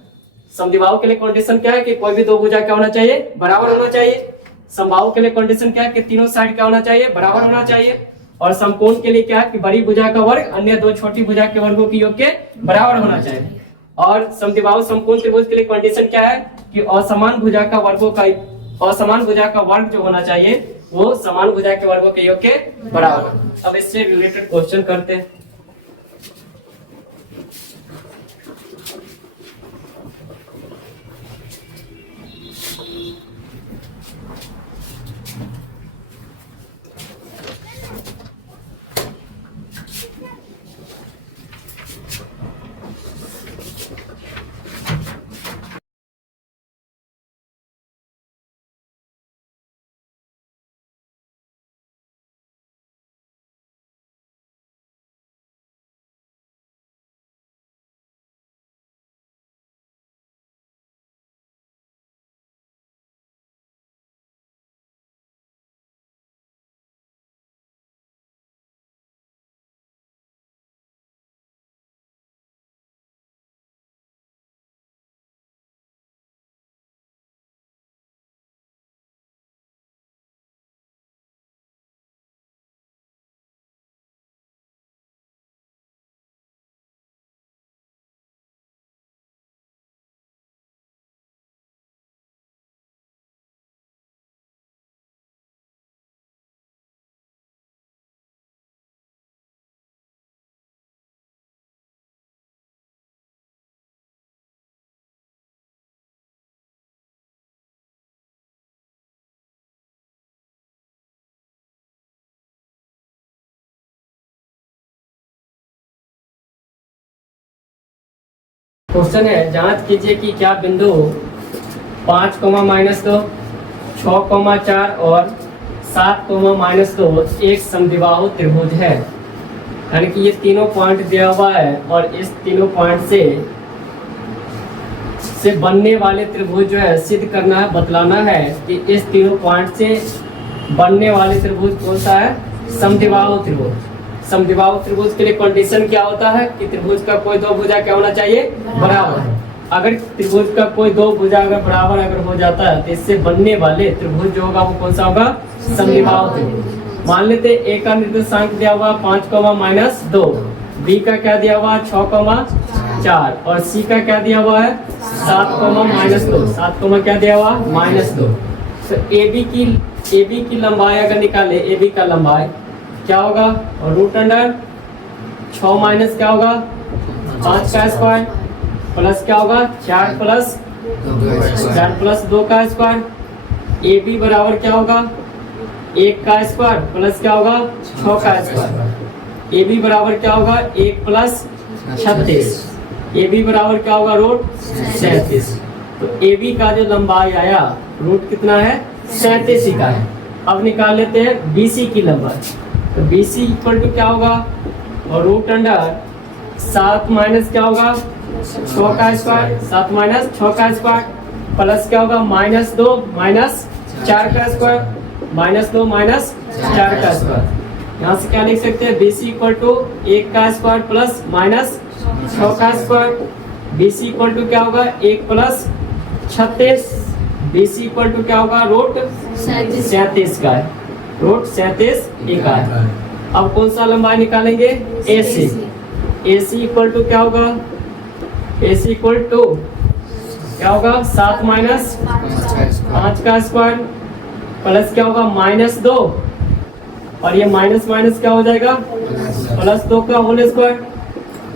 समद्विबाहु के लिए कंडीशन क्या है कि कोई भी दो भुजा क्या होना चाहिए? बराबर होना चाहिए। समबाहु के लिए कंडीशन क्या है कि तीनों साइड क्या होना चाहिए? बराबर होना चाहिए। और समकोण के लिए क्या है कि बड़ी भुजा का वर्ग अन्य दो छोटी भुजा के वर्गों की योग के बराबर होना चाहिए। और समद्विबाहु समकोण त्रिभुज के लिए कंडीशन क्या है कि असमान भुजा का वर्ग जो होना चाहिए वो समान भुजा के वर्गों के योग के बराबर। अब इससे रिलेटेड क्वेश्चन करते हैं। क्वेश्चन है जांच कीजिए कि क्या बिंदु 5, -2, 6, 4 और 7, -2 एक समद्विबाहु त्रिभुज है। यानी कि ये तीनों पॉइंट दिया हुआ है और इस तीनों पॉइंट से बनने वाले त्रिभुज जो है सिद्ध करना है, बतलाना है कि इस तीनों पॉइंट से बनने वाले त्रिभुज कौन सा है, समद्विबाहु त्रिभुज। समद्विबाहु त्रिभुज के लिए कंडीशन क्या होता है कि त्रिभुज का कोई दो भुजा क्या होना चाहिए, बराबर। अगर त्रिभुज का कोई दो भुजा अगर बराबर अगर हो जाता है तो इससे बनने वाले त्रिभुज जो होगा वो कौन सा होगा, समद्विबाहु त्रिभुज। मान लेते ए का निर्देशांक दिया हुआ 5, -2, बी का क्या दिया हुआ 6, 4 और सी का क्या दिया हुआ है 7, -2, 7 क्या दिया हुआ -2। तो ए बी की लंबाई अगर निकाले, ए बी का लंबाई क्या होगा, और रूट अंडर 6 माइनस क्या होगा 5 का स्क्वायर प्लस क्या होगा 4 प्लस 2 का स्क्वायर। ए बी बराबर क्या होगा 1 का स्क्वायर प्लस क्या होगा 6 का स्क्वायर। ए बी बराबर क्या होगा 1 प्लस 36। ए बी बराबर क्या होगा रूट 37। तो ए बी का जो लंबाई आया रूट कितना है 37 का है। अब निकाल लेते हैं बी सी की लंबाई। तो बी सी इक्वल टू क्या होगा, और रूट अंडर 7 माइनस क्या होगा 6 का स्क्वायर, 7 माइनस 6 का स्क्वायर प्लस क्या होगा -2 माइनस 4 का स्क्वायर, -2 माइनस 4 का स्क्वायर। यहाँ से क्या लिख सकते हैं, बी सी इक्वल टू 1 का स्क्वायर प्लस -6 का square. B C equal to क्या होगा 1 plus 36। B C equal to क्या होगा रूट 37 का है, रूट 37 का है। अब कौन सा लंबाई निकालेंगे, ए C. A C equal to क्या होगा, ए सी इक्वल टू क्या होगा 7 माइनस 5 का स्क्वायर प्लस क्या होगा -2 और ये माइनस माइनस क्या हो जाएगा +2 का whole square.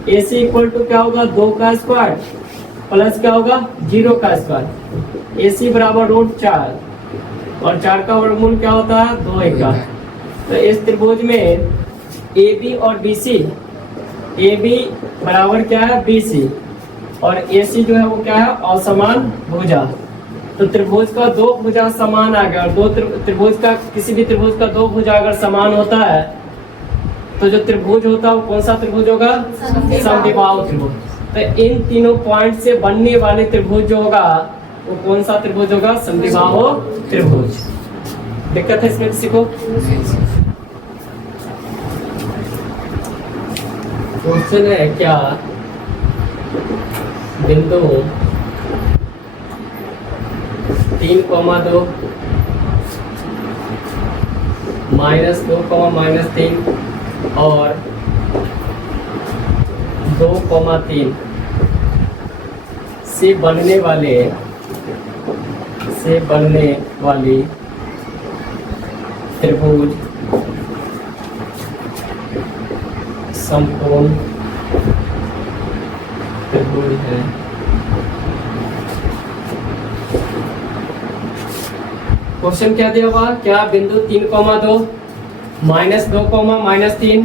A C equal to क्या होगा 2 का स्क्वायर प्लस क्या होगा 0 का स्क्वायर। ए सी बराबर रूट 4 और 4 का वर्गमूल क्या होता है 2 का। तो इस त्रिभुज में ए बी और बी सी, ए बी बराबर क्या है बी सी और ए सी जो है वो क्या है असमान भुजा। तो त्रिभुज का दो भुजा समान आ गया और दो त्रिभुज का किसी भी त्रिभुज का दो भुजा अगर समान होता है तो जो त्रिभुज होता है वो कौन सा त्रिभुज होगा, समद्विबाहु त्रिभुज। तो इन तीनों पॉइंट से बनने वाले त्रिभुज जो होगा वो कौन सा त्रिभुज होगा, समद्विबाहु त्रिभुज। दिक्कत है इसमें किसी को? क्वेश्चन है क्या बिंदु 3, 2, -2, -3 और 2, 3 से बनने वाली त्रिभुज समकोण त्रिभुज है। क्वेश्चन क्या दिया हुआ, क्या बिंदु 3, 2 -2, -3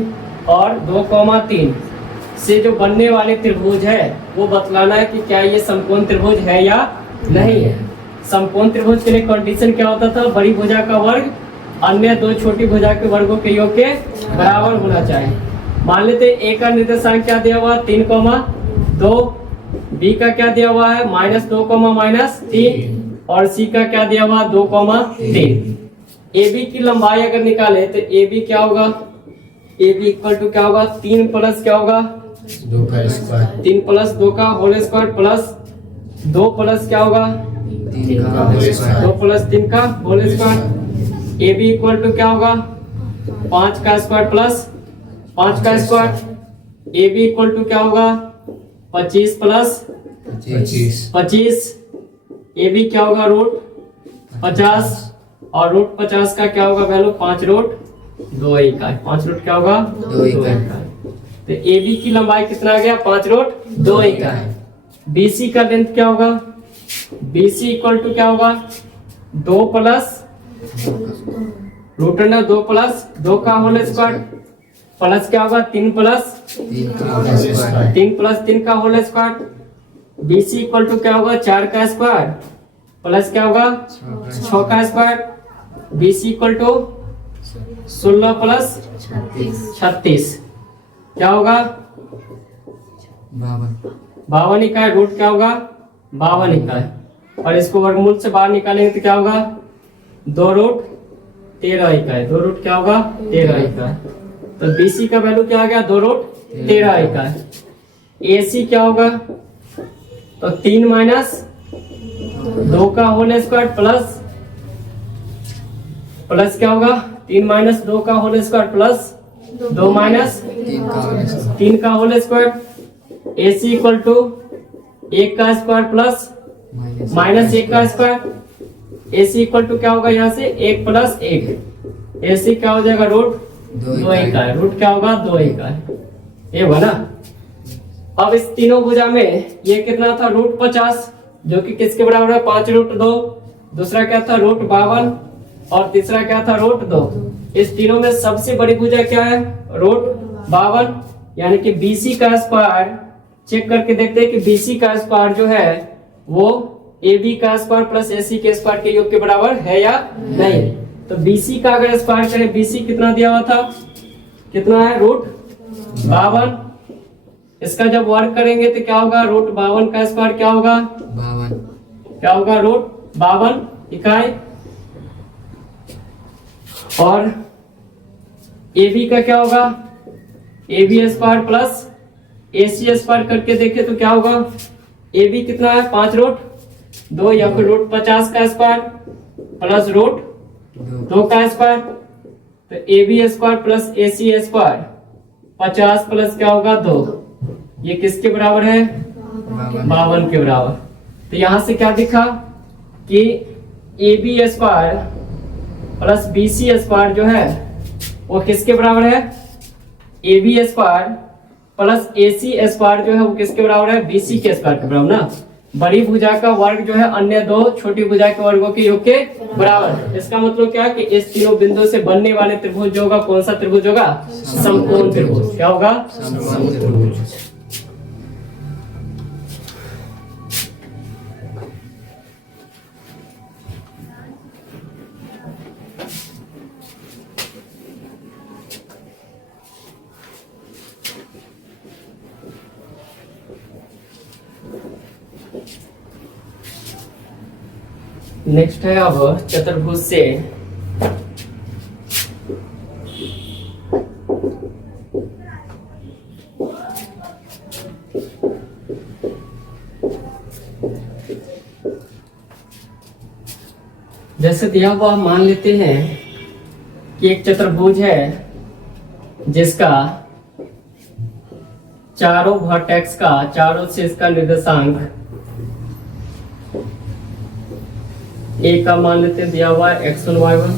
और 2, 3 से जो बनने वाले त्रिभुज है वो बतलाना है कि क्या ये समकोण त्रिभुज है या नहीं है। समकोण त्रिभुज के लिए कंडीशन क्या होता था, बड़ी भुजा का वर्ग अन्य दो छोटी भुजा के वर्गों के योग के बराबर होना चाहिए। मान लेते ए का निर्देशांक क्या दिया हुआ 3, 2, बी का क्या दिया हुआ है -2, -3 और सी का क्या दिया हुआ 2, 3। ए बी की लंबाई अगर निकाले तो ए बी क्या होगा, ए बी इक्वल टू क्या होगा 3 प्लस क्या होगा 2 का स्क्वायर 3 प्लस 2 का होल स्क्वायर प्लस 2 प्लस क्या होगा 3 का होल 2 स्क्वायर प्लस 3 का whole square. A B equal to क्या होगा 5 का स्क्वायर प्लस 5 का square. A B equal to क्या होगा 25 प्लस 25। ए बी क्या होगा √50 और √50 का क्या होगा वैल्यू 5√2 इकाई। 5 क्या होगा 2 इकाई। तो ए बी की लंबाई कितना आ गया 5√2 इकाई। बी सी का लेंथ क्या होगा, बी सी इक्वल टू क्या होगा 2 प्लस √2 प्लस 2 का होल स्क्वायर प्लस क्या होगा 3 प्लस 3 का whole square. B C equal to क्या होगा 4 का स्क्वायर प्लस क्या होगा 6 का square. B C equal to 16 plus 36 क्या होगा 52 इकाई। रूट क्या होगा 52 इकाई और इसको वर्गमूल से बाहर निकालेंगे तो क्या होगा 2√13 इकाई। 2 रूट क्या होगा 13 इकाई। तो बीसी का वैल्यू क्या आ गया 2√13 इकाई। एसी क्या होगा तो 3 - 2 का होल स्क्वायर प्लस क्या होगा 3 - 2 का होल स्क्वायर प्लस 2 - 3 का whole square. AC equal to 1 का स्क्वायर प्लस -1 का स्क्वायर। एसी इक्वल टू क्या होगा यहाँ से 1 प्लस 1। एसी क्या हो जाएगा √2 इकाई। रूट क्या होगा 2 इकाई। ये होगा ना। अब इस तीनों भुजा में ये कितना था √50 जो कि किसके बराबर है 5√2। दूसरा क्या था √52 और तीसरा क्या था √2। इस तीनों में सबसे बड़ी भुजा क्या है √52 यानी कि बीसी का स्क्वायर। चेक करके देखते हैं कि बीसी का स्क्वायर जो है वो ए बी का स्क्वायर प्लस ए सी के स्क्वायर के योग के बराबर है या नहीं। तो बीसी का अगर स्क्वायर करें बीसी कितना दिया हुआ था कितना है √52। इसका जब वर्ग करेंगे तो क्या होगा √52 का स्क्वायर क्या होगा 52 क्या होगा √52 इकाई। और ए बी का क्या होगा A B square plus A C square करके देखे तो क्या होगा ए बी कितना है 5√2 या फिर √50 का स्क्वायर प्लस √2 का स्क्वायर। तो A B square plus A C square 50 plus क्या होगा 2 ये किसके बराबर है 52 के बराबर। तो यहां से क्या दिखा कि A B square plus B C square जो है वो किसके बराबर है A B square plus A C square जो है वो किसके बराबर है बी सी के स्क्वायर के बराबर ना। बड़ी भुजा का वर्ग जो है अन्य दो छोटी भुजा के वर्गों के योग के बराबर है। इसका मतलब क्या है कि इस तीनों बिंदु से बनने वाले त्रिभुज जो होगा कौन सा त्रिभुज होगा समकोण त्रिभुज। क्या होगा समकोण त्रिभुज। नेक्स्ट है अब चतुर्भुज से जैसे दिया हुआ मान लेते हैं कि एक चतुर्भुज है जिसका चारों वर्टेक्स का, चारों से इसका निर्देशांक ए का मान लेते दिया हुआ है x1 y1,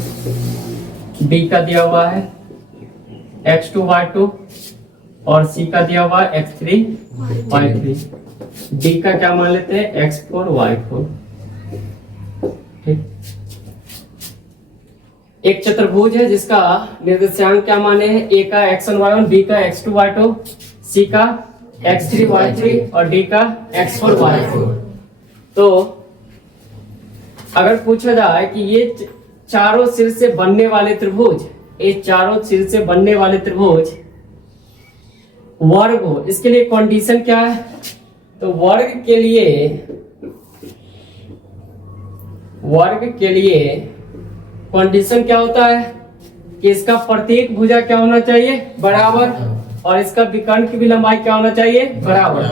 बी का दिया हुआ है x2 y2 और सी का दिया हुआ है x3 y3, डी का क्या मान लेते हैं x4 y4। ठीक, एक चतुर्भुज है जिसका निर्देशांक क्या माने हैं, ए का x1 y1, बी का x2 y2, सी का x3 y3 और डी का x4 y4। तो अगर पूछा जाए कि ये चारों सिर से बनने वाले त्रिभुज, ये चारों सिर से बनने वाले त्रिभुज वर्ग हो, इसके लिए कंडीशन क्या है? तो वर्ग के लिए कंडीशन क्या होता है कि इसका प्रत्येक भुजा क्या होना चाहिए, बराबर, और इसका विकर्ण की भी लंबाई क्या होना चाहिए, बराबर।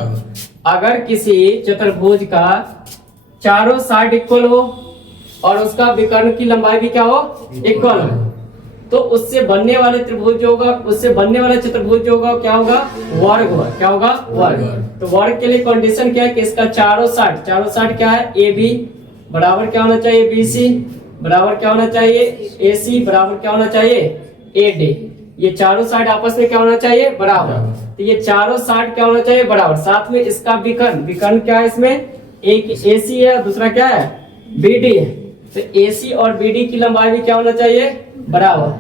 अगर किसी चतुर्भुज का चारों साइड इक्वल हो और उसका विकर्ण की लंबाई भी क्या हो, इक्वल हो, तो उससे बनने वाले त्रिभुज जो होगा, उससे बनने वाला चतुर्भुज जो होगा क्या होगा, वर्ग होगा। क्या होगा, वर्ग। तो वर्ग के लिए कंडीशन क्या है कि इसका चारों साइड क्या है, ए बी बराबर क्या होना चाहिए, बी सी बराबर क्या होना चाहिए, ए सी बराबर क्या होना चाहिए, ए डी। ये चारों साइड आपस में क्या होना चाहिए, बराबर। तो ये चारों साइड क्या होना चाहिए, बराबर। साथ में इसका विकर्ण क्या है, इसमें एक ए सी है, दूसरा क्या है, बी डी है। तो ए सी और बी डी की लंबाई भी क्या होना चाहिए, बराबर।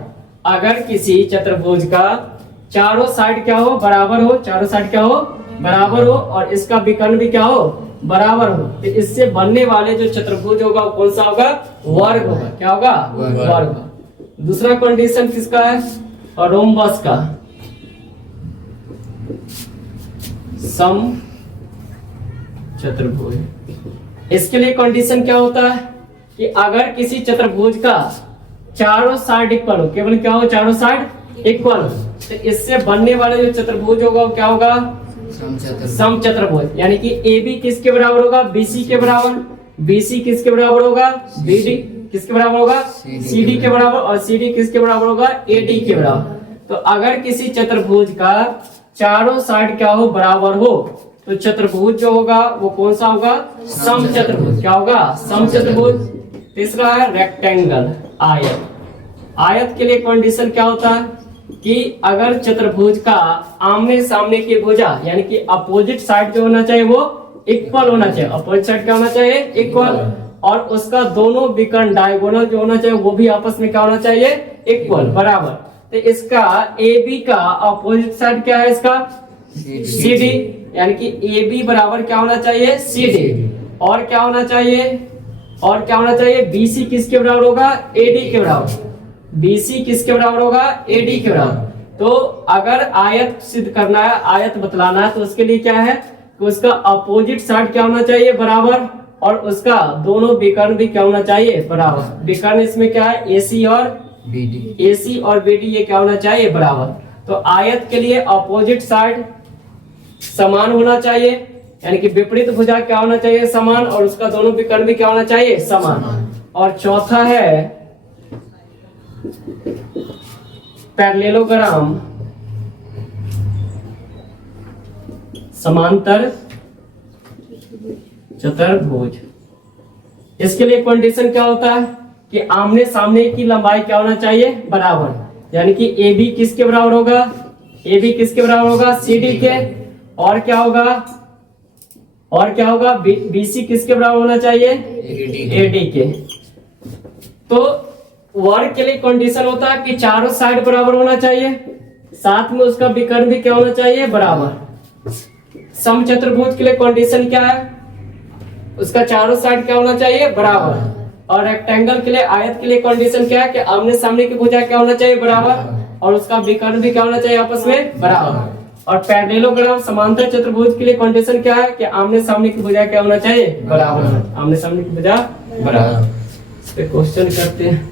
अगर किसी चतुर्भुज का चारों साइड क्या हो, बराबर हो, चारों साइड क्या हो, बराबर हो, और इसका विकर्ण भी क्या हो, बराबर हो, तो इससे बनने वाले जो चतुर्भुज होगा वो कौन सा होगा, वर्ग होगा। क्या होगा, वर्ग। दूसरा कंडीशन किसका है, और रोम्बस का, सम चतुर्भुज। इसके लिए कंडीशन क्या होता है कि अगर किसी चतुर्भुज का चारों साइड इक्वल हो, केवल क्या हो, चारों साइड इक्वल हो, तो इससे बनने वाला जो चतुर्भुज होगा वो क्या होगा, सम चतुर्भुज। यानी कि ए बी किसके बराबर होगा, बी सी के बराबर, बी सी किसके बराबर होगा, बी डी किसके बराबर होगा, सी डी के बराबर, और सी डी किसके बराबर होगा, ए डी के बराबर। तो अगर किसी चतुर्भुज का चारों साइड क्या हो, बराबर हो, तो चतुर्भुज जो होगा वो कौन सा होगा, सम चतुर्भुज। क्या होगा, सम चतुर्भुज। तीसरा है रेक्टेंगल, आयत। आयत के लिए कंडीशन क्या होता है कि अगर चतुर्भुज का आमने सामने की भुजा, यानी कि अपोजिट साइड जो होना चाहिए वो इक्वल होना चाहिए। अपोजिट साइड क्या होना चाहिए, इक्वल, और उसका दोनों विकर्ण डायगोनल जो होना चाहिए वो भी आपस में क्या होना चाहिए, इक्वल, बराबर। तो इसका ए बी का अपोजिट साइड क्या है, इसका सी डी, यानी कि ए बी बराबर क्या होना चाहिए, सी डी। और क्या होना चाहिए, और क्या होना चाहिए, बी सी किसके बराबर होगा, ए डी के बराबर। BC किसके बराबर होगा, AD के बराबर। तो अगर आयत सिद्ध करना है, आयत बतलाना है, तो उसके लिए क्या है कि उसका अपोजिट साइड क्या होना चाहिए, बराबर, और उसका दोनों विकर्ण भी क्या होना चाहिए, बराबर। विकर्ण इसमें क्या है, AC और BD, AC और BD ये क्या होना चाहिए, बराबर। तो आयत के लिए अपोजिट साइड समान होना चाहिए, यानी कि विपरीत भुजा क्या होना चाहिए, समान, और उसका दोनों विकर्ण भी क्या होना चाहिए, समान। और चौथा है पैरेललोग्राम, समांतर चतुर्भुज। इसके लिए कंडीशन क्या होता है कि आमने सामने की लंबाई क्या होना चाहिए, बराबर। यानी कि ए बी किसके बराबर होगा, ए बी किसके बराबर होगा, सी डी के, और क्या होगा, बी सी किसके बराबर होना चाहिए, ए डी के। तो वर्ग के लिए कंडीशन होता है कि चारों साइड बराबर होना चाहिए, साथ में उसका विकर्ण भी क्या होना चाहिए, बराबर। सम चतुर्भुज के लिए कंडीशन क्या है, उसका चारों साइड क्या होना चाहिए, बराबर। और रेक्टेंगल के लिए, आयत के लिए कंडीशन क्या है कि आमने सामने की भुजा क्या होना चाहिए, बराबर, और उसका विकर्ण भी क्या होना चाहिए, आपस में बराबर। और पैरेललोग्राम, समांतर चतुर्भुज के लिए कंडीशन क्या है कि आमने सामने की भुजा क्या होना चाहिए, बराबर। आमने सामने की भुजा बराबर। इस पे क्वेश्चन करते हैं।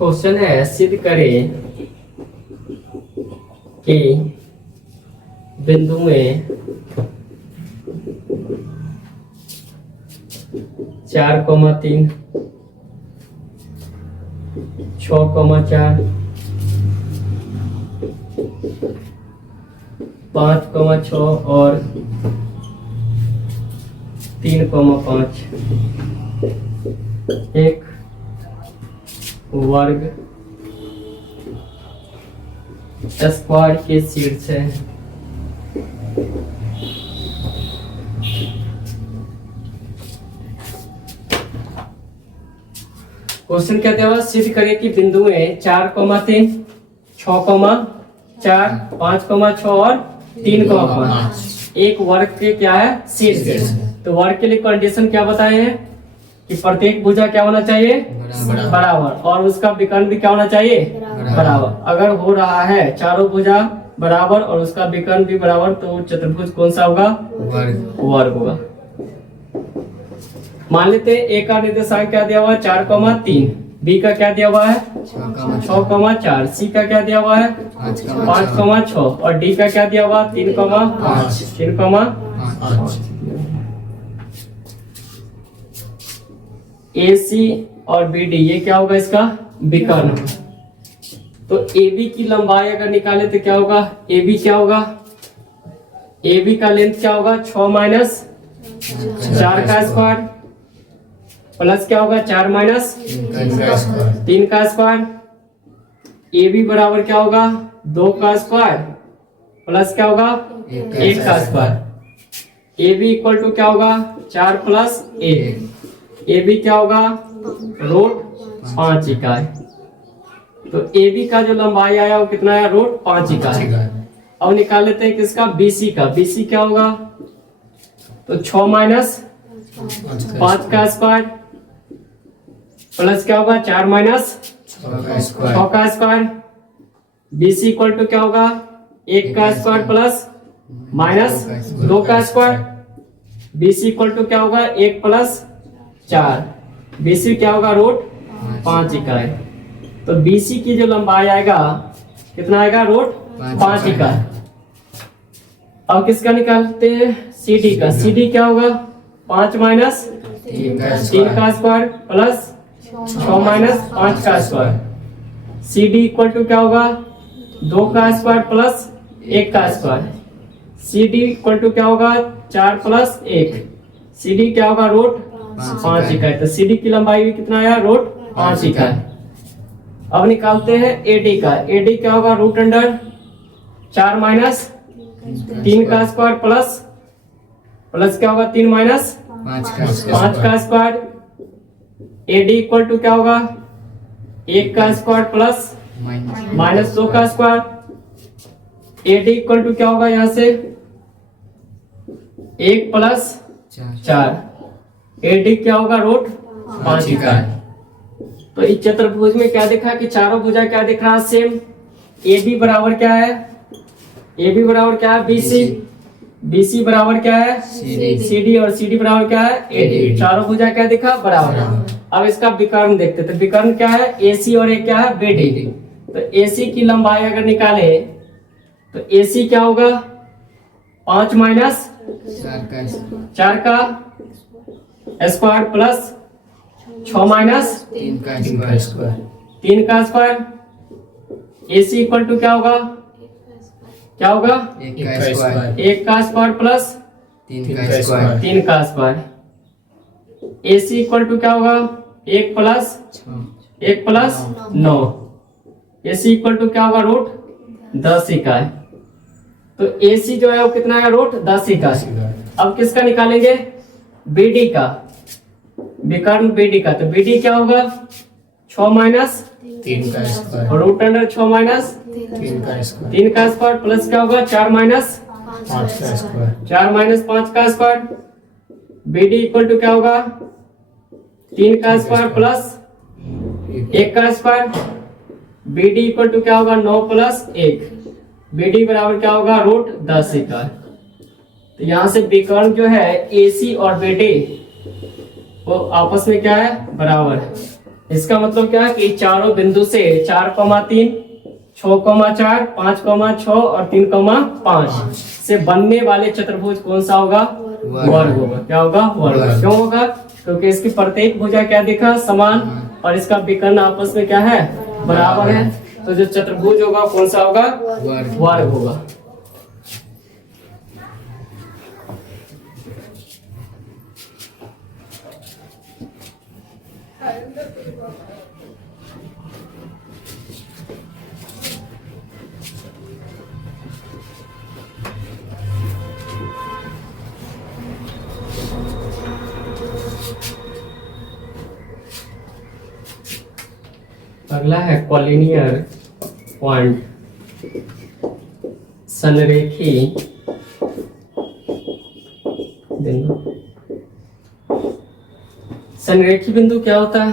क्वेश्चन है सिद्ध करें कि बिंदु में 4,3 6,4 5,6 और 3,5 एक वर्ग स्क्वायर के शीर्ष है। क्वेश्चन क्या दिया हुआ, सिद्ध करें कि बिंदु में 4,3 6,4 5,6 और 3,5 एक वर्ग के क्या है शीर्ष। तो वर्ग के लिए कंडीशन क्या बताए हैं कि प्रत्येक भुजा क्या होना चाहिए बराबर और उसका विकर्ण भी क्या होना चाहिए बराबर। अगर हो रहा है चारों भुजा बराबर और उसका विकर्ण भी बराबर तो चतुर्भुज कौन सा होगा वर्ग होगा। मान लेते हैं ए का निर्देशांक क्या दिया हुआ है 4,3, बी का क्या दिया हुआ है 6,4, सी का क्या दिया हुआ है 5,6 और डी का क्या दिया हुआ 3,5। ए सी और बी डी ये क्या होगा इसका विकर्ण। तो ए बी की लंबाई अगर निकाले तो क्या होगा, ए बी क्या होगा, ए बी का लेंथ क्या होगा 6 माइनस 4 का स्क्वायर प्लस क्या होगा 4 माइनस 3 का स्क्वायर। ए बी बराबर क्या होगा 2 का स्क्वायर प्लस क्या होगा 1 का square. A B equal to क्या होगा 4 प्लस 1। ए बी क्या होगा रूट 5 इकाई। तो ए बी का जो लंबाई आया वो कितना आया रूट 5 इकाई। अब निकाल लेते हैं किसका बी सी का। बी सी क्या होगा तो 6 माइनस 5 का स्क्वायर प्लस क्या होगा 4 माइनस 6 का square. B C equal to क्या होगा 1 का स्क्वायर प्लस माइनस 2 का square. B C equal to क्या होगा 1 प्लस 4। बी सी क्या होगा रूट 5 इकाई। तो बी सी की जो लंबाई आएगा कितना आएगा रूट 5 इकाई। अब किसका निकालते हैं सी डी का। सी डी क्या होगा 5 माइनस 3 का स्क्वायर प्लस 6 माइनस 5 का square. C D equal to क्या होगा 2 का स्क्वायर प्लस 1 का square. C D equal to क्या होगा 4 प्लस 1। सी डी क्या होगा रूट 5 इकाई। तो सी डी की लंबाई भी कितना आया रूट 5 इकाई। अब निकालते हैं ए डी का। ए डी क्या होगा रूट अंडर 4 माइनस 3 का स्क्वायर प्लस क्या होगा 3 माइनस 5 का square. A D equal to क्या होगा 1 का स्क्वायर प्लस माइनस 2 का square. A D equal to क्या होगा यहाँ से 1 प्लस 4। ए डी क्या होगा रूट 5 इकाई। तो इस चतुर्भुज में क्या दिखा कि चारों भुजा क्या दिख रहा है सेम। ए बी बराबर क्या है ए बी बराबर क्या है बी सी। बी सी बराबर क्या है सी डी और सी डी बराबर क्या है ए डी। चारों भुजा क्या दिखा बराबर। अब इसका विकर्ण देखते तो विकर्ण क्या है ए सी और एक क्या है बी डी। तो ए सी की लंबाई अगर निकाले तो ए सी क्या होगा 5 माइनस 4 का स्क्वायर प्लस 6 माइनस 3 का square. A C equal to क्या होगा 1 का स्क्वायर प्लस 3 का square. A C equal to क्या होगा 1 plus 9। A C equal to क्या होगा रूट 10 इकाई। तो ए सी जो है वो कितना है रूट 10 इकाई। अब किसका निकालेंगे बी डी का विकर्ण बी डी का। तो बी डी क्या होगा 6 माइनस 3 का स्क्वायर रूट अंडर 6 माइनस 3 का स्क्वायर प्लस क्या होगा 4 माइनस 5 का स्क्वायर 4 माइनस 5 का square. B D equal to क्या होगा 3 का स्क्वायर प्लस 1 का square. B D equal to क्या होगा 9 प्लस 1। बी डी बराबर क्या होगा रूट 10 इकाई। तो यहाँ से विकर्ण जो है ए सी और बी डी वो आपस में क्या है बराबर है। इसका मतलब क्या है कि चारों बिंदु से 4,3, 6,4, 5,6 और 3,5 से बनने वाले चतुर्भुज कौन सा होगा? वर्ग होगा। क्या होगा? वर्ग। क्यों होगा? क्योंकि इसकी प्रत्येक भुजा क्या दिखा? समान, और इसका विकर्ण आपस में क्या है? बराबर है। तो जो चतुर्भुज होगा कौन सा होगा? वर्ग होगा। अगला है कॉलिनियर पॉइंट, संरेखी बिंदु। संरेखी बिंदु क्या होता है?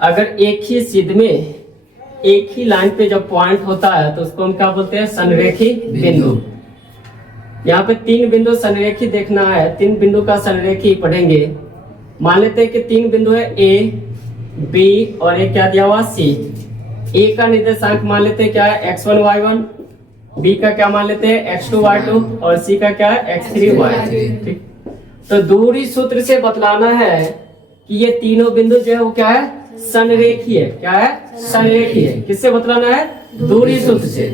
अगर एक ही सिद्ध में एक ही लाइन पे जब पॉइंट होता है तो उसको हम क्या बोलते हैं? संरेखी बिंदु। यहाँ पे 3 बिंदु संरेखी देखना है, 3 बिंदु का संरेखी पढ़ेंगे। मान लेते हैं कि 3 बिंदु है ए, बी और एक क्या दिया हुआ? सी। ए का निर्देशांक मान लेते हैं क्या है? x1 y1, बी का क्या मान लेते हैं? x2 y2 और सी का क्या है? x3 y3। ठीक। तो दूरी सूत्र से बतलाना है कि ये तीनों बिंदु जो है वो क्या है? संरेखी है। क्या है? संरेखी है। किससे बतलाना है? दूरी सूत्र से,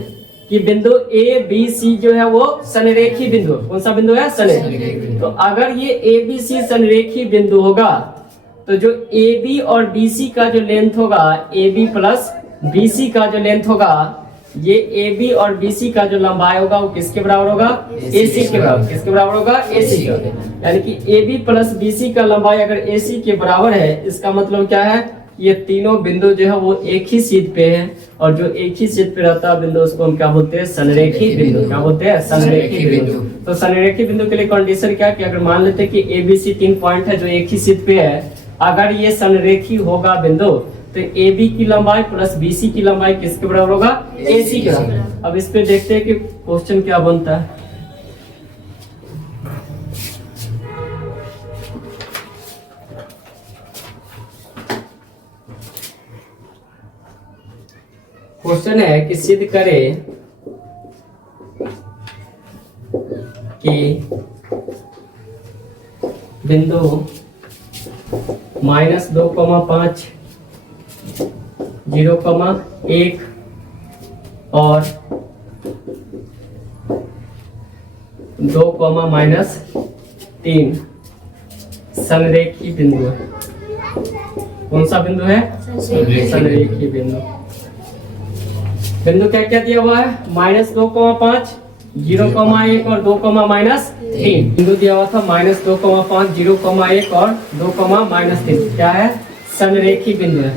कि बिंदु ए बी सी जो है वो संरेखी बिंदु। कौन सा बिंदु है? संरेखी। तो अगर ये ए बी सी संरेखी बिंदु होगा तो जो ए बी और बी सी का जो लेंथ होगा, A B plus B C का जो लेंथ होगा, ये ए बी और बी सी का जो लंबाई होगा वो किसके बराबर होगा? ए सी के बराबर। किसके बराबर होगा? ए सी का। यानी कि A B plus B C का लंबाई अगर ए सी के बराबर है, इसका मतलब क्या है? ये तीनों बिंदु जो है वो एक ही सीध पे है, और जो एक ही सीध पे रहता है बिंदु उसको हम क्या बोलते हैं? संरेखी बिंदु। क्या बोलते हैं? संरेखी बिंदु। तो संरेखी बिंदु के लिए कंडीशन क्या है कि अगर मान लेते हैं कि ए बी सी 3 पॉइंट है जो एक ही सीध पे है, अगर ये संरेखी होगा बिंदु तो ए बी की लंबाई प्लस बी सी की लंबाई किसके बराबर होगा? ए सी के बराबर। अब इस पे देखते हैं कि क्वेश्चन क्या बनता है। क्वेश्चन है कि सिद्ध करें कि बिंदु -2,5, 0,1 और 2,-3 संरेखी बिंदु है। कौन सा बिंदु है? संरेखी बिंदु। बिंदु क्या क्या दिया हुआ है? -2,5, 0,1 और 2,-3 बिंदु दिया हुआ था। -2,5, 0,1 और 2,-3 क्या है? संरेखी बिंदु है।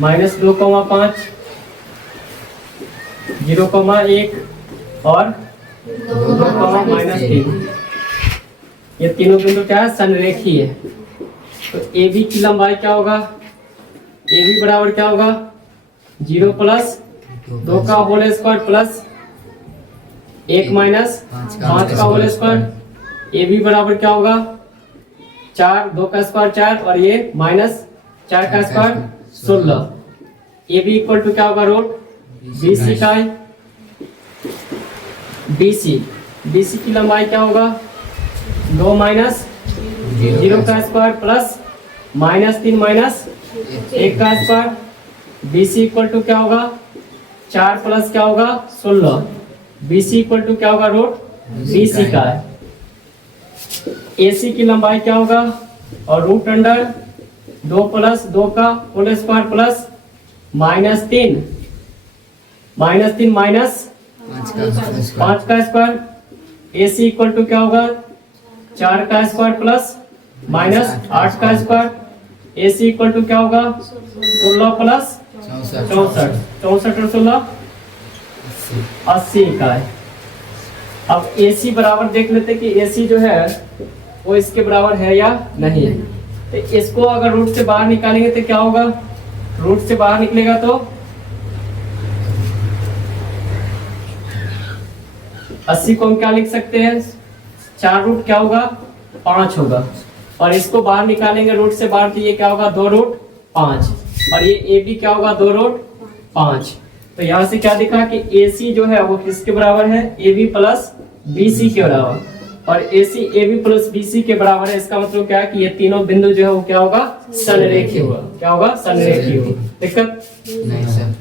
-2,5, 0,1 और 2,-3 ये तीनों बिंदु क्या है? संरेखी है। तो ए बी की लंबाई क्या होगा? ए बी बराबर क्या होगा? 0 प्लस 2 का होल स्क्वायर प्लस 1 माइनस 5 का होल स्क्वायर। ए बी बराबर क्या होगा? 4, 2 का स्क्वायर 4 और ये माइनस 4 का square 16। A B equal to क्या होगा? रूट बी सी का बी सी की लंबाई क्या होगा? 2 माइनस 0 का स्क्वायर प्लस -3 माइनस 1 का square. B C equal to क्या होगा? 4 प्लस क्या होगा? 16। बी सी इक्वल टू क्या होगा? रूट बी सी का है। ए सी की लंबाई क्या होगा? और रूट अंडर 2 प्लस 2 का होल स्क्वायर प्लस -3 माइनस 5 का square. A C equal to क्या होगा? 4 का स्क्वायर प्लस -8 का square. A C equal to क्या होगा? 16 प्लस 64 और 16 80 का है। अब AC बराबर देख लेते कि AC जो है वो इसके बराबर है या नहीं। तो इसको अगर रूट से बाहर निकालेंगे तो क्या होगा? रूट से बाहर निकलेगा तो 80 को हम क्या लिख सकते हैं? 4 रूट क्या होगा? 5 होगा। और इसको बाहर निकालेंगे रूट से बाहर, तो ये क्या होगा 2√5, और ये ए बी क्या होगा 2√5। तो यहाँ से क्या दिखा कि ए सी जो है वो किसके बराबर है, A B plus B C के बराबर, और A C A B plus B C के बराबर है। इसका मतलब क्या है कि ये तीनों बिंदु जो है वो क्या होगा, संरेखीय होगा। क्या होगा, संरेखीय होगा। दिक्कत नहीं सर।